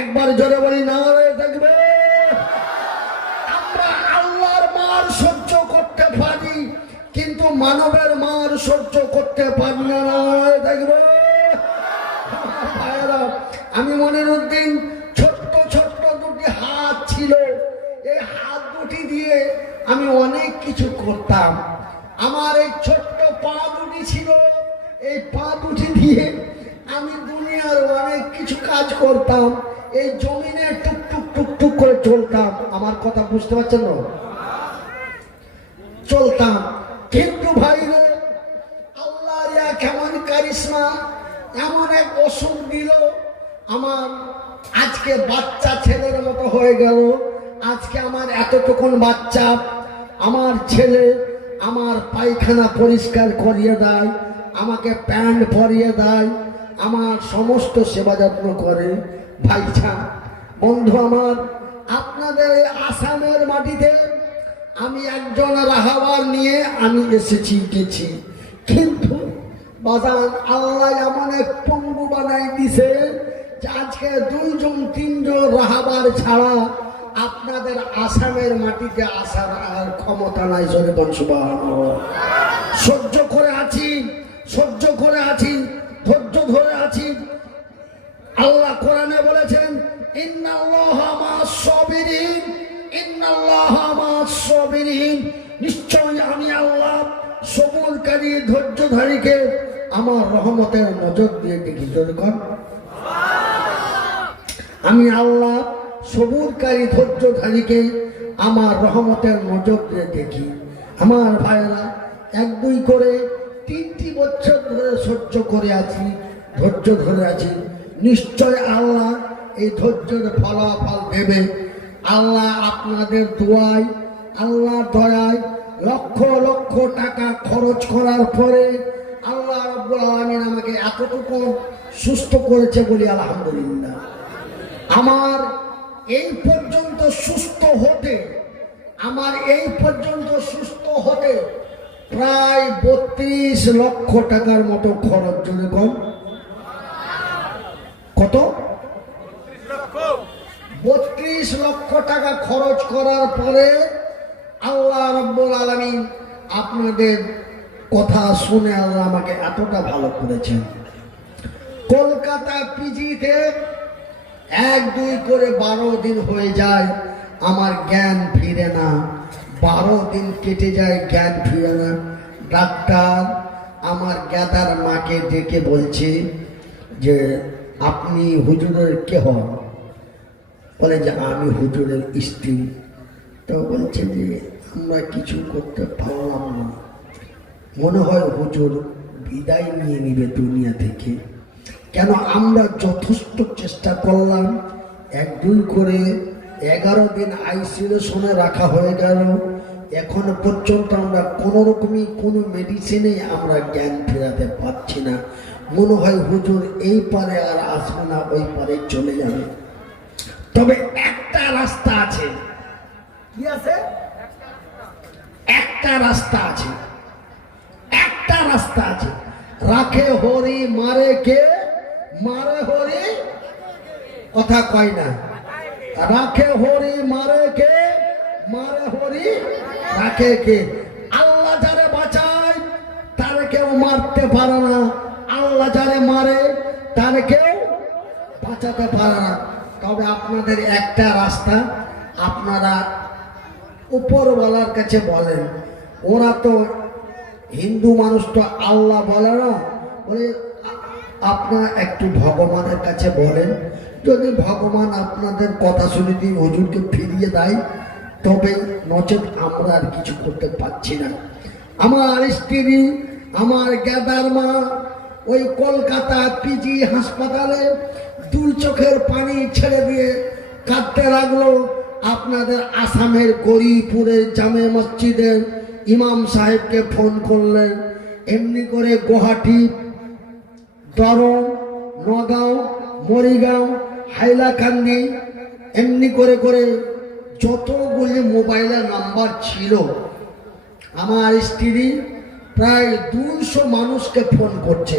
একবার জোরে বলি নারায়ে তাকবীর। মানবের মার সহ্য করতে পারি না। দেখবে আমি মনিরউদ্দিন ছোট্ট ছোট্ট দুটি হাত ছিল, এই হাত দুটি দিয়ে আমি অনেক কিছু করতাম। আমার এই ছোট্ট পা দুটি ছিল, এই পা দুটি দিয়ে আমি দুনিয়ার অনেক কিছু কাজ করতাম। এই জমিনে টুকটুক টুকটুক করে চলতাম। আমার কথা বুঝতে পারছেন না? চলতাম। কিন্তু ভাই রে, আল্লাহর কেমন কারিশমা, এমন এক অসুখ দিল, আমার আজকে বাচ্চা ছেলের মতো হয়ে গেল। আজকে আমার এতটুকুন বাচ্চা, আমার ছেলে আমার পায়খানা পরিষ্কার করিয়ে দেয়, আমাকে প্যান্ট পরিয়ে দেয়, আমার সমস্ত সেবা যত্ন করে। ভাইছা বন্ধু আমার, আপনাদের এই আসামের মাটিতে আমি একজন রাহাবার নিয়ে আমি এসেছি গেছি, কিন্তু বাজান আল্লাহ এমন এক পঙ্গু বানাই দিছে যে আজকে 2 জন 3 জন রাহাবার ছাড়া আপনাদের আসামের মাটিতে আসার আর ক্ষমতা নাই। জোরে বল সুবহানাল্লাহ। সহ্য করে আছি, সহ্য করে আছি, ধৈর্য ধরে আছি। আল্লাহ কোরআনে বলেছেন, ইন্নাল্লাহা মা'আস সাবিরিন, ইন্নাল্লাহা মা'আস সাবিরিন, নিশ্চয় আমি আল্লাহ সবুরকারী ধৈর্যধারীকে আমার রহমতের নজর দিয়ে দেখি। যখন আমি আল্লাহ সবুরকারী ধৈর্যধারীকে আমার রহমতের নজর দিয়ে দেখি। আমার ভাইরা 1-2 করে 3টি বছর ধরে সহ্য করে আছি, ধৈর্য ধরে আছি। নিশ্চয় আল্লাহ এই ধৈর্যের ফলাফল দেবে। আল্লাহ আপনাদের দোয়ায়, আল্লাহ দয়ায় লক্ষ লক্ষ টাকা খরচ করার পরে আল্লাহ রাব্বুল আলামিন আমাকে এতটুকু সুস্থ করেছে বলি আলহামদুলিল্লাহ। আমার এই পর্যন্ত সুস্থ হতে, আমার এই পর্যন্ত সুস্থ হতে প্রায় 32 লক্ষ টাকার মতো খরচ। যদি কম কত? 32 লক্ষ টাকা খরচ করার পরে আল্লাহ রাব্বুল আলামিন আপনাদের কথা শুনে আল্লাহ আমাকে এতটা ভালো করেছেন। কলকাতা পিজিতে 1-2 করে 12 দিন হয়ে যায়, আমার জ্ঞান ফিরে না। 12 দিন কেটে যায়, জ্ঞান ফিরে না। ডাক্তার আমার গ্যাদার মাকে ডেকে বলছে যে আপনি হুজুরের কে হন? বলে যে আমি হুজুরের স্ত্রী। তো বলছে যে আমরা কিছু করতে পারলাম না, মনে হয় হুজুর বিদায় নিয়ে নিবে দুনিয়া থেকে। কেন আমরা যথেষ্ট চেষ্টা করলাম, 1-2 করে 11 দিন আইসোলেশনে রাখা হয়ে গেল, এখন পর্যন্ত আমরা কোনো রকমই কোনো মেডিসিনে আমরা জ্ঞান ফেরাতে পারছি না। মনে হয় হুজুর এই পারে আর আসবে না, ওই পারে চলে যাবে। তবে একটা রাস্তা আছে। কি আছে? একটা রাস্তা আছে, একটা রাস্তা আছে। রাখে হরি মারে কে? মারে হরি, কথা কয় না। রাখে হরি মারে কে? মারে হরি রাখে কে? আল্লাহ যারে বাঁচায় তার কেউ মারতে পারে না, আল্লাহ যারে মারে তার কেউ বাঁচাতে পারে না। তবে আপনাদের একটা রাস্তা, আপনারা উপরওয়ালার কাছে বলেন। ওরা তো হিন্দু মানুষ, তো আল্লাহ বলে না, বলে আপনারা একটু ভগবানের কাছে বলেন। যদি ভগবান আপনাদের কথা শুনে দিয়ে হুজুরকে ফিরিয়ে দেয় তবে, নচেত আমরা আর কিছু করতে পারছি না। আমার স্ত্রী, আমার গ্যাদার মা ওই কলকাতা পিজি হাসপাতালে 2 চোখের পানি ছেড়ে দিয়ে কাঁদতে লাগলো। আপনাদের আসামের গরিপুরের জামে মসজিদের ইমাম সাহেবকে ফোন করলেন, এমনি করে গুয়াহাটি, দরং, নগাঁও, মরিগাঁও, হাইলাকান্দি, এমনি করে করে যতগুলি মোবাইলের নাম্বার ছিল, আমার স্ত্রী প্রায় 200 মানুষকে ফোন করছে,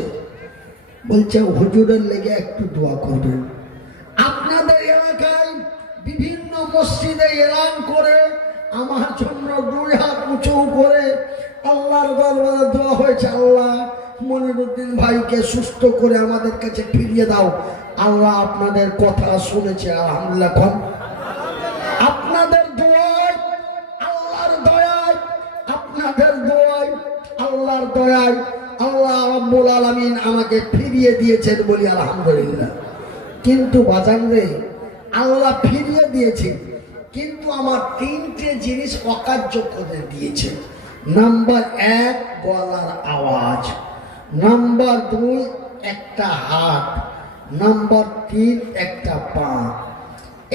বলছে হুজুরের লেগে একটু দোয়া করবেন। আপনাদের এলাকায় বিভিন্ন মসজিদে এলান করে আমার জন্য 2 হাত উঁচু করে আল্লাহর দরবারে দোয়া হয়েছে, আল্লাহ মনিরুদ্দিন ভাইকে সুস্থ করে আমাদের কাছে ফিরিয়ে দাও। আল্লাহ আপনাদের কথা শুনেছে, আলহামদুলিল্লাহ। আপনাদের দোয়ায়, আল্লাহর দয়ায়, আপনাদের দোয়ায়, আল্লাহর দয়ায় আল্লাহ রাব্বুল আলামিন আমাকে ফিরিয়ে দিয়েছেন বলি আলহামদুলিল্লাহ। কিন্তু বাজান রে, আল্লাহ ফিরিয়ে দিয়েছে, কিন্তু আমার তিনটে জিনিস অকার্য করে দিয়েছে। নাম্বার 1 গলার আওয়াজ, নাম্বার 2 একটা হাত, নাম্বার 3 একটা পা।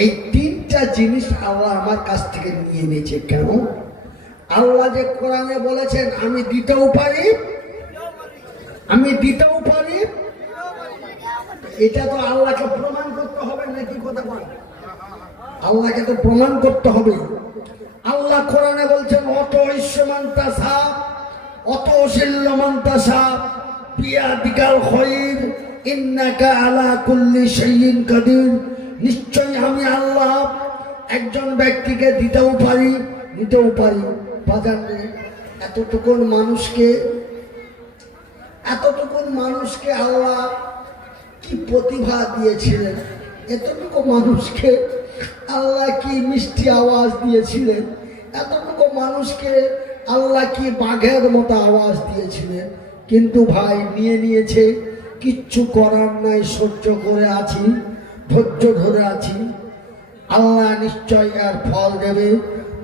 এই তিনটা জিনিস আল্লাহ আমার কাছ থেকে নিয়ে নিয়েছে। কেন? আল্লাহ যে কোরআনে বলেছেন আমি দিতেও পারি, আমি দিতেও পারি, এটা তো আল্লাহকে প্রমাণ করতে হবে নাকি? কথা বল, আল্লাহকে তো প্রমাণ করতে হবে। আল্লাহ কোরআনে বলছেন অত ঐশ্বমান তাসা, অত শিল্লমান তাসা, বিয়াদিকাল খায়র, ইন্নাকা আলা কুল্লি শাইইন কাদির। নিশ্চয়ই আমি আল্লাহ একজন ব্যক্তিকে দিতেও পারি, নিতেও পারি। বাজারে এতটুকুন মানুষকে আল্লাহ কি প্রতিভা দিয়েছিলেন, এতটুকু মানুষকে আল্লাহ কি মিষ্টি আওয়াজ দিয়েছিলেন, এতটুকু মানুষকে আল্লাহ কি বাঘের মতো আওয়াজ দিয়েছিলেন। কিন্তু ভাই নিয়ে নিয়েছে, কিচ্ছু করার নাই, সহ্য করে আছি, ধৈর্য ধরে আছি। আল্লাহ নিশ্চয় আর ফল দেবে।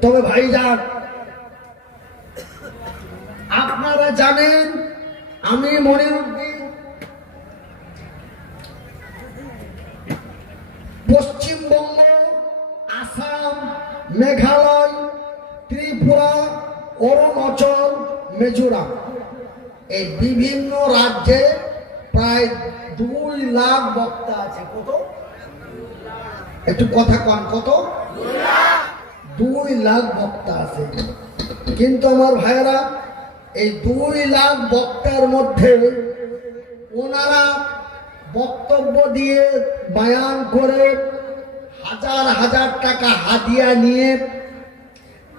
তবে ভাইজান, আপনারা জানেন আমি মনিরুদ্দিন পশ্চিমবঙ্গ, আসাম, মেঘালয়, ত্রিপুরা, অরুণাচল, মিজোরাম, এই বিভিন্ন রাজ্যে প্রায় 2 লাখ বক্তা আছে। কত? একটু কথা কন, কত? 2 লাখ বক্তা আছে। কিন্তু আমার ভাইয়েরা, এই 2 লাখ বক্তার মধ্যে ওনারা বক্তব্য দিয়ে বয়ান করে হাজার হাজার টাকা হাদিয়া নিয়ে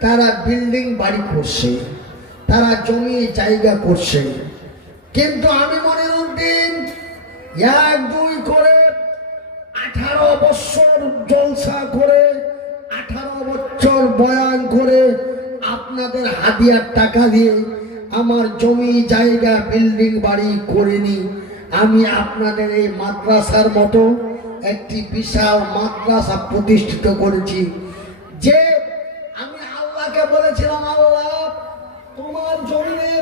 তারা বিল্ডিং বাড়ি করছে, তারা জমি জায়গা করছে। কিন্তু আমি মনিরুদ্দিন 1-2 করে 18 বছর জলসা করে, 18 বছর বয়ান করে, আপনাদের হাদিয়ার টাকা দিয়ে আমার জমি জায়গা বিল্ডিং বাড়ি করিনি। আমি আপনাদের এই মাদ্রাসার মতো একটি বিশাল মাদ্রাসা প্রতিষ্ঠিত করেছি। যে আমি আল্লাহকে বলেছিলাম, আল্লাহ তোমার জমিনে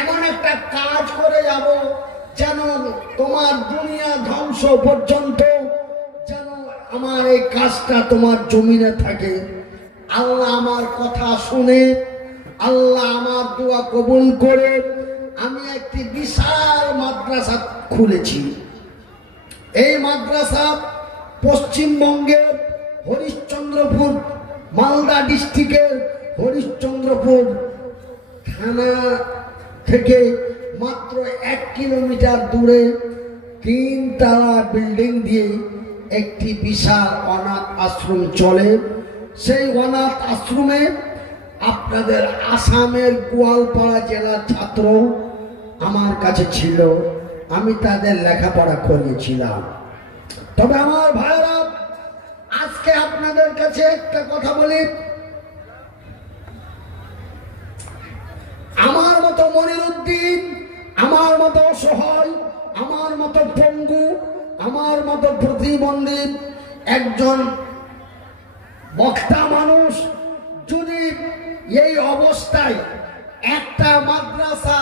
এমন একটা কাজ করে যাব যেন তোমার দুনিয়া ধ্বংস পর্যন্ত যেন আমার এই কাজটা তোমার জমিনে থাকে। আল্লাহ আমার কথা শুনে, আল্লাহ আমার দোয়া কবুল করে আমি একটি বিশাল মাদ্রাসা খুলেছি। এই মাদ্রাসা পশ্চিমবঙ্গের হরিশ্চন্দ্রপুর, মালদা ডিস্ট্রিক্টের হরিশ্চন্দ্রপুর থানা থেকে মাত্র 1 কিলোমিটার দূরে 3 তলা বিল্ডিং দিয়ে একটি বিশাল অনাথ আশ্রম চলে। সেই অনাথ আশ্রমে আপনাদের আসামের গোয়ালপাড়া জেলার ছাত্র আমার কাছে ছিল, আমি তাদের লেখাপড়া করিয়েছিলাম। তবে আমার ভাইরা, আজকে আপনাদের কাছে একটা কথা বলি, আমার মতো মনিরুদ্দিন, আমার মতো অসহায়, আমার মতো পঙ্গু, আমার মতো প্রতিবন্ধী একজন বক্তা মানুষ যদি এই অবস্থায় একটা মাদ্রাসা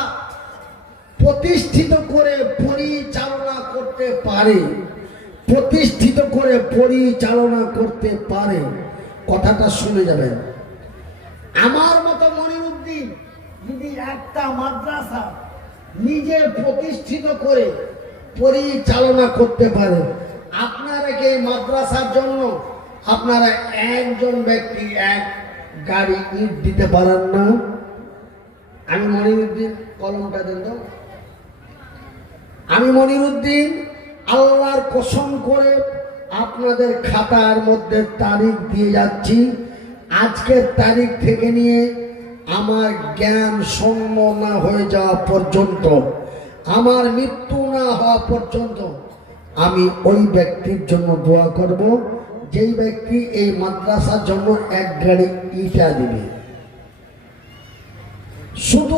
প্রতিষ্ঠিত করে পরিচালনা করতে পারে, প্রতিষ্ঠিত করে পরিচালনা করতে পারে, কথাটা শুনে যাবেন। আমার মতো মনিরুদ্দিন যদি একটা মাদ্রাসা নিজে প্রতিষ্ঠিত করে পরিচালনা করতে পারে, আপনারা কি এই মাদ্রাসার জন্য আপনারা একজন ব্যক্তি 1 গাড়ি ইট দিতে পারেন না? আমি মনিরুদ্দিন, কলমটা দেন তো। আমি মনিরুদ্দিন আল্লাহর কসম করে আপনাদের খাতার মধ্যে তারিখ দিয়ে যাচ্ছি, আজকের তারিখ থেকে নিয়ে আমার জ্ঞান শূন্য না হয়ে যাওয়া পর্যন্ত, আমার মৃত্যু না হওয়া পর্যন্ত আমি ওই ব্যক্তির জন্য দোয়া করব যেই ব্যক্তি এই মাদ্রাসার জন্য এক গাড়ি ইটা দিবে। শুধু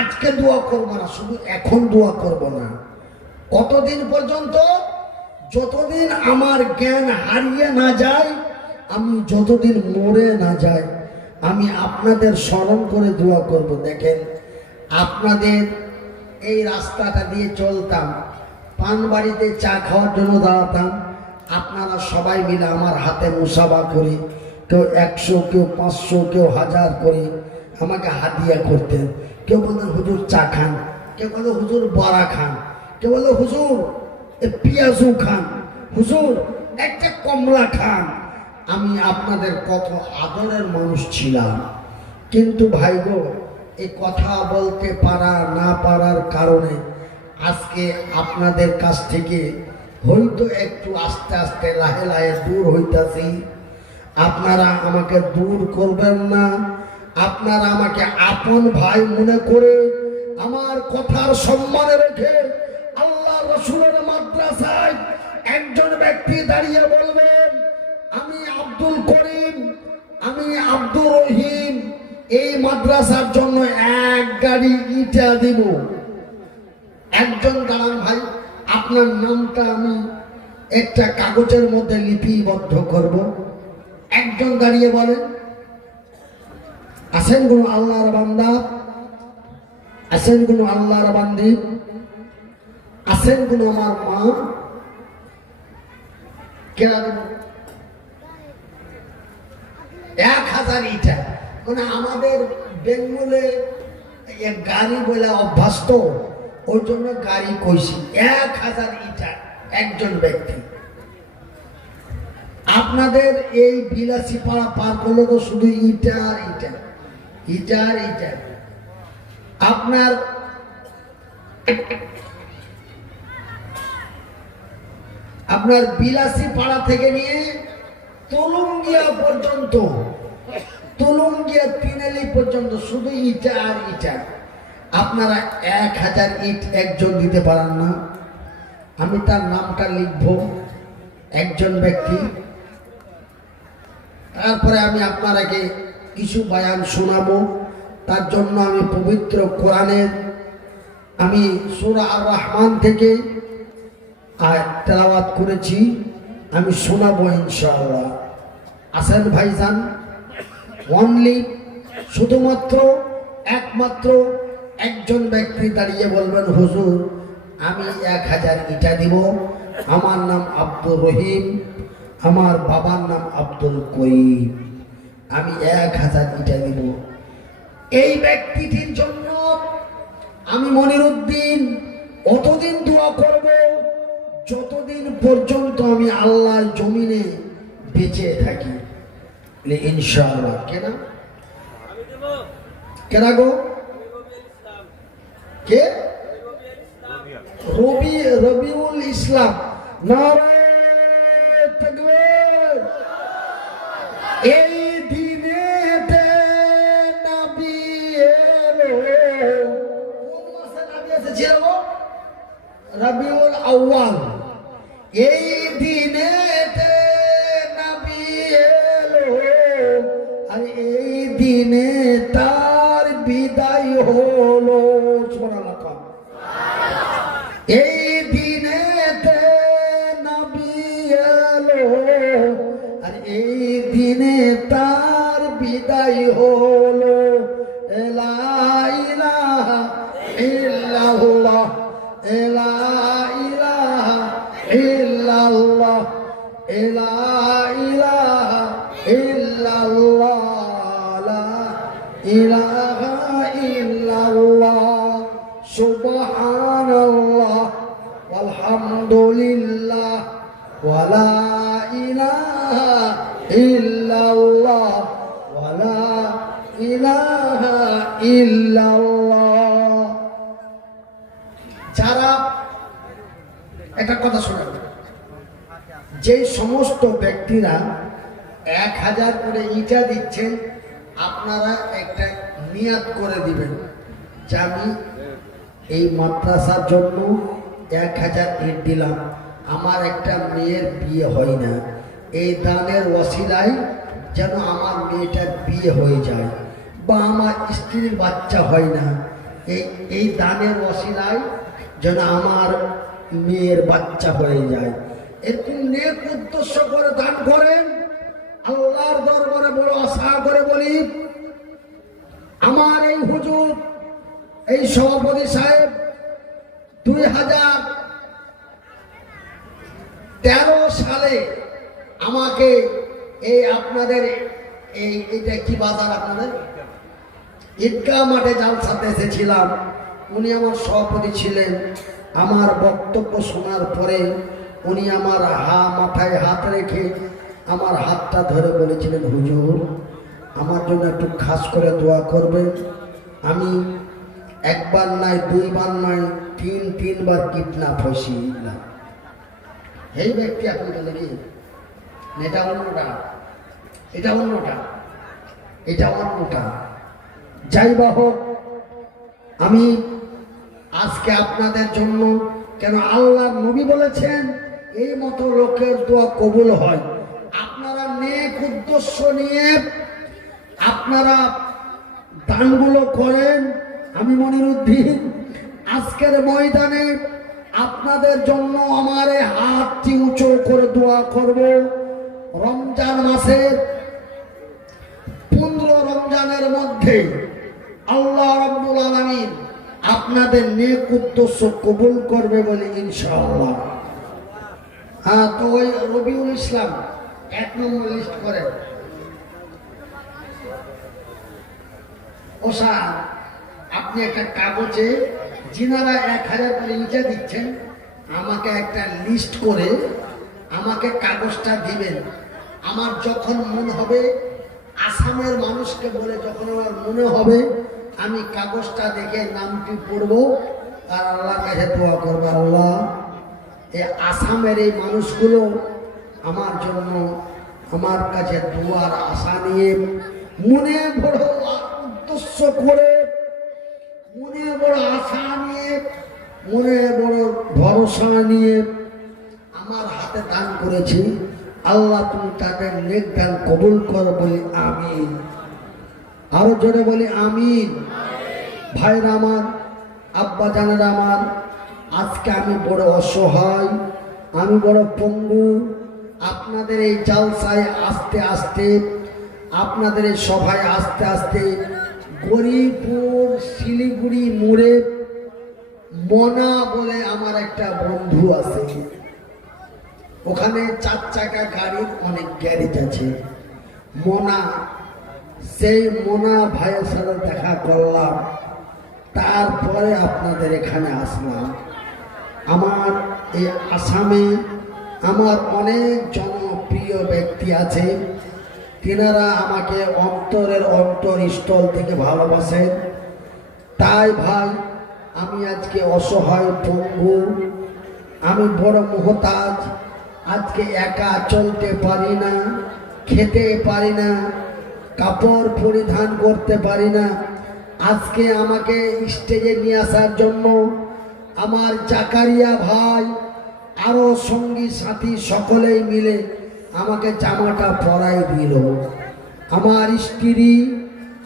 আজকে দোয়া করবো না, শুধু এখন দোয়া করব না, কতদিন পর্যন্ত? যতদিন আমার জ্ঞান হারিয়ে না যায়, আমি যতদিন মরে না যাই, আমি আপনাদের স্মরণ করে দোয়া করব। দেখেন, আপনাদের এই রাস্তাটা দিয়ে চলতাম, পান বাড়িতে চা খাওয়ার জন্য দাঁড়াতাম, আপনারা সবাই মিলে আমার হাতে মুসাফা করে, কেউ 100, কেউ 500, কেউ 1000 করে আমাকে হাদিয়া করতেন। কেউ বলতেন হুজুর চা খান, কেউ বলে হুজুর বড়া খান, কেউ বলে হুজুর পেঁয়াজু খান, হুজুর একটা কমলা খান। আমি আপনাদের কত আদরের মানুষ ছিলাম, কিন্তু ভাই গো, এই কথা বলতে পারা না পারার কারণে আজকে আপনাদের কাছ থেকে হয়তো একটু আস্তে আস্তে লাহে লাহে দূর হইতাছি। আপনারা আমাকে দূর করবেন না, আপনারা আমাকে আপন ভাই মনে করে আমার কথার সম্মানে রেখে আল্লাহ রসুলের মাদ্রাসায় একজন ব্যক্তি দাঁড়িয়ে বলবেন, আমি আব্দুল করিম, আমি আব্দুর রহিম এই মাদ্রাসার জন্য এক গাড়ি ইটা দিব। একজন দাঁড়ান ভাই, আপনার নামটা আমি একটা কাগজের মধ্যে লিপিবদ্ধ করব। একজন দাঁড়িয়ে বলেন, আছেন কোন আল্লাহর বান্দা? আছেন কোন আল্লাহর বান্দি? আছেন কোন আমার মা? কেনা দেব 1000 ইটা। মানে আমাদের বেঙ্গলে গাড়ি বলে অভ্যাস, তো ওই জন্য গাড়ি কইছি। 1000 ইটা একজন ব্যক্তি। আপনাদের এই বিলাসী পাড়া পার করলে তো শুধু ইটা আর ইটা, ইটা আর ইটা। আপনার বিলাসী পাড়া থেকে নিয়ে তুলুঙ্গিয়া পর্যন্ত, তুলুঙ্গিয়া তিনালি পর্যন্ত শুধু ইটা আর ইটা। আপনারা 1000 ইট একজন দিতে পারেন না? আমি তার নামটা লিখব, একজন ব্যক্তি। তারপরে আমি আপনারাকে কিছু বয়ান শোনাবো। তার জন্য আমি পবিত্র কোরআনের আমি সূরা আর রহমান থেকে তেলাওয়াত করেছি, আমি শোনাবো ইনশাআল্লাহ। আসেন ভাইজান, অনলি শুধুমাত্র একমাত্র একজন ব্যক্তি দাঁড়িয়ে বলবেন, হুজুর আমি 1000 ইটা দিব, আমার নাম আব্দুর রহিম, আমার বাবার নাম আব্দুল করিম, আমি 1000 ইটা দিব। এই ব্যক্তিটির জন্য আমি মনিরউদ্দিন অতদিন দোয়া করব যতদিন পর্যন্ত আমি আল্লাহর জমিনে বেঁচে থাকি, ইনশাআল্লাহ। কেনা কেনা গো? কে? রবিউল ইসলাম। নারায়ে তাকবীর। এই দিনেতে নবী এলো। কোন মাসে নবী এসেছিল? রবিউল আউয়াল। এই দিনেতে নবী এলো, আর এই দিনে তার বিদায় হলো। সুবহানাল্লাহ। এই দিনেতে নবী এলো, আর এই দিনে তার বিদায় হলো। লা ইলাহা ইল্লাল্লাহ, লা ইলাহা ইল্লাল্লাহ, লা ইলাহা ইল্লাল্লাহ, লা ইলাহা ইল্লাল্লাহ, সুবহানাল্লাহ, আলহামদুলিল্লাহ, ওয়া লা ইলাহা ইল্লাল্লাহ, ওয়া লা ইলাহা ইল্লাল্লাহ। যারা একটা কথা শোনেন, যে সমস্ত ব্যক্তিরা 1000 করে ইটা দিচ্ছেন, আপনারা একটা নিয়াত করে দিবেন যে আমি এই মাদ্রাসার জন্য 1000 ইট দিলাম, আমার একটা মেয়ের বিয়ে হয় না, এই দানের ওসিলায় যেন আমার মেয়েটার বিয়ে হয়ে যায়, বা আমার স্ত্রীর বাচ্চা হয় না, এই দানের ওসিলায় যেন আমার মেয়ের বাচ্চা হয়ে যায়। এরকম নেক উদ্দেশ্য করে দান করেন। আল্লাহর দরবারে বড় আশা করে বলি, আমার এই হুজুর, এই সভাপতি সাহেব 2013 সালে আমাকে এই আপনাদের এইটা কি বাজার আপনাদের ঈদগাহ মাঠে জালসাতে এসেছিলাম, উনি আমার সভাপতি ছিলেন। আমার বক্তব্য শোনার পরে উনি আমার মাথায় হাত রেখে আমার হাতটা ধরে বলেছিলেন, হুজুর আমার জন্য একটু খাস করে দোয়া করবেন। আমি একবার নয়, দুইবার নয়, তিনবার কিডন্যাপ হয়েছি না। এই ব্যক্তি আপনি বলে কি এটা অন্যটা, এটা অন্যটা, এটা অন্যটা। যাই বা হোক, আমি আজকে আপনাদের জন্য, কেন আল্লাহর নবী বলেছেন এই মতো লোকের দোয়া কবুল হয়। আপনারা নেক উদ্দেশ্য নিয়ে আপনারা দানগুলো করেন। আমি মনিরুদ্দিন আজকের ময়দানে আপনাদের জন্য আমার হাতটি উঁচু করে দোয়া করব। রমজান মাসের 15 রমজানের মধ্যে আল্লাহ রাব্বুল আলামিন আপনাদের নেক উদ্দেশ্য কবুল করবে বলে ইনশাআল্লাহ। হ্যাঁ, তো ওই রবিউল ইসলাম 1 নম্বর লিস্ট করেন। ওসা আপনি একটা কাগজে যিনারা 1000 করে ইটা দিচ্ছেন, আমাকে একটা লিস্ট করে আমাকে কাগজটা দিবেন। আমার যখন মনে হবে, আসামের মানুষকে বলে যখন আমার মনে হবে, আমি কাগজটা দেখে নামটি পড়ব আর আল্লাহর কাছে দোয়া করবো, আল্লাহ এই আসামের এই মানুষগুলো আমার জন্য আমার কাছে দোয়ার আশা নিয়ে, মনে বড় উদ্দেশ্য করে, মনে বড় আশা নিয়ে, মনে বড় ভরসা নিয়ে আমার হাতে দান করেছি। আল্লাহ তুমি তাদের নেক দান কবুল করো বলি আমিন। আরো জোরে বলি আমিন। ভাইরা আমার, আব্বা জানেরা আমার, আজকে আমি বড় অসহায়, আমি বড় পঙ্গু। আপনাদের এই জালসায় আস্তে আস্তে, আপনাদের এই সভায় আস্তে আস্তে গরিপুর শিলিগুড়ি মোড়ে মনা বলে আমার একটা বন্ধু আছে, ওখানে 4 চাকা গাড়ির অনেক গ্যারেজ আছে। মোনা, সেই মোনা ভাইয়ের সাথে দেখা করলাম, তারপরে আপনাদের এখানে আসলাম। আমার এই আসামে আমার অনেক জনপ্রিয় ব্যক্তি আছে, তিনারা আমাকে অন্তরের অন্তরস্থল থেকে ভালোবাসেন। তাই ভাই, আমি আজকে অসহায় পঙ্গু, আমি বড় মুহতাজ। আজকে একা চলতে পারি না, খেতে পারি না, কাপড় পরিধান করতে পারি না। আজকে আমাকে স্টেজে নিয়ে আসার জন্য আমার জাকারিয়া ভাই, আরো সঙ্গী সাথী সকলেই মিলে আমাকে জামাটা পরাই দিল। আমার স্ত্রী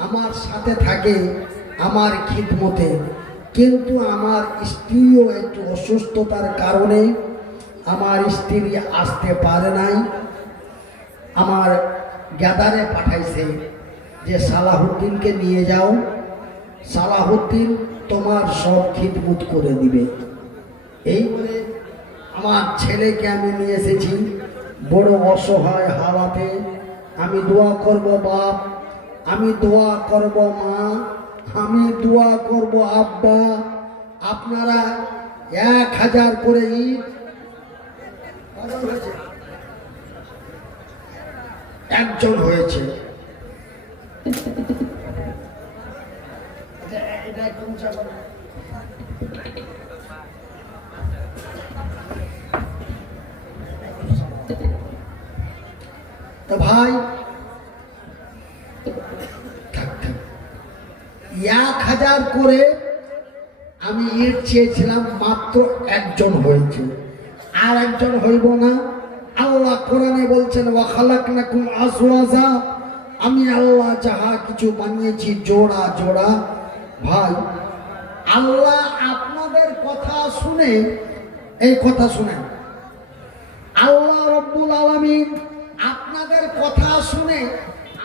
আমার সাথে থাকে আমার খিদমতে, কিন্তু আমার স্ত্রীও একটু অসুস্থতার কারণে আমার স্ত্রী আসতে পারে নাই। আমার গ্যাদারে পাঠাইছে যে সালাহুদ্দিনকে নিয়ে যাও, সালাহুদ্দিন তোমার সব খিদমত করে দিবে। এই বলে আমার ছেলেকে আমি নিয়ে এসেছি বড় অসহায় হালাতে। আমি দোয়া করব বাপ, আমি দোয়া করব মা, আমি দোয়া করব আব্বা। আপনারা 1000 করে ইট, একজন হয়েছে। তো ভাই 1000 করে আমি ইট চেয়েছিলাম, মাত্র একজন হয়েছে, আর একজন হইব না। আল্লাহ কোরআনে বলছেন ওয়া খালাকনাকুম আজওয়াজা, আমি আল্লাহ যাহা কিছু বানিয়েছি জোড়া জোড়া। ভাই, আল্লাহ আপনাদের কথা শুনে, এই কথা শুনেন, আল্লাহ রব্বুল আলামিন আপনাদের কথা শুনে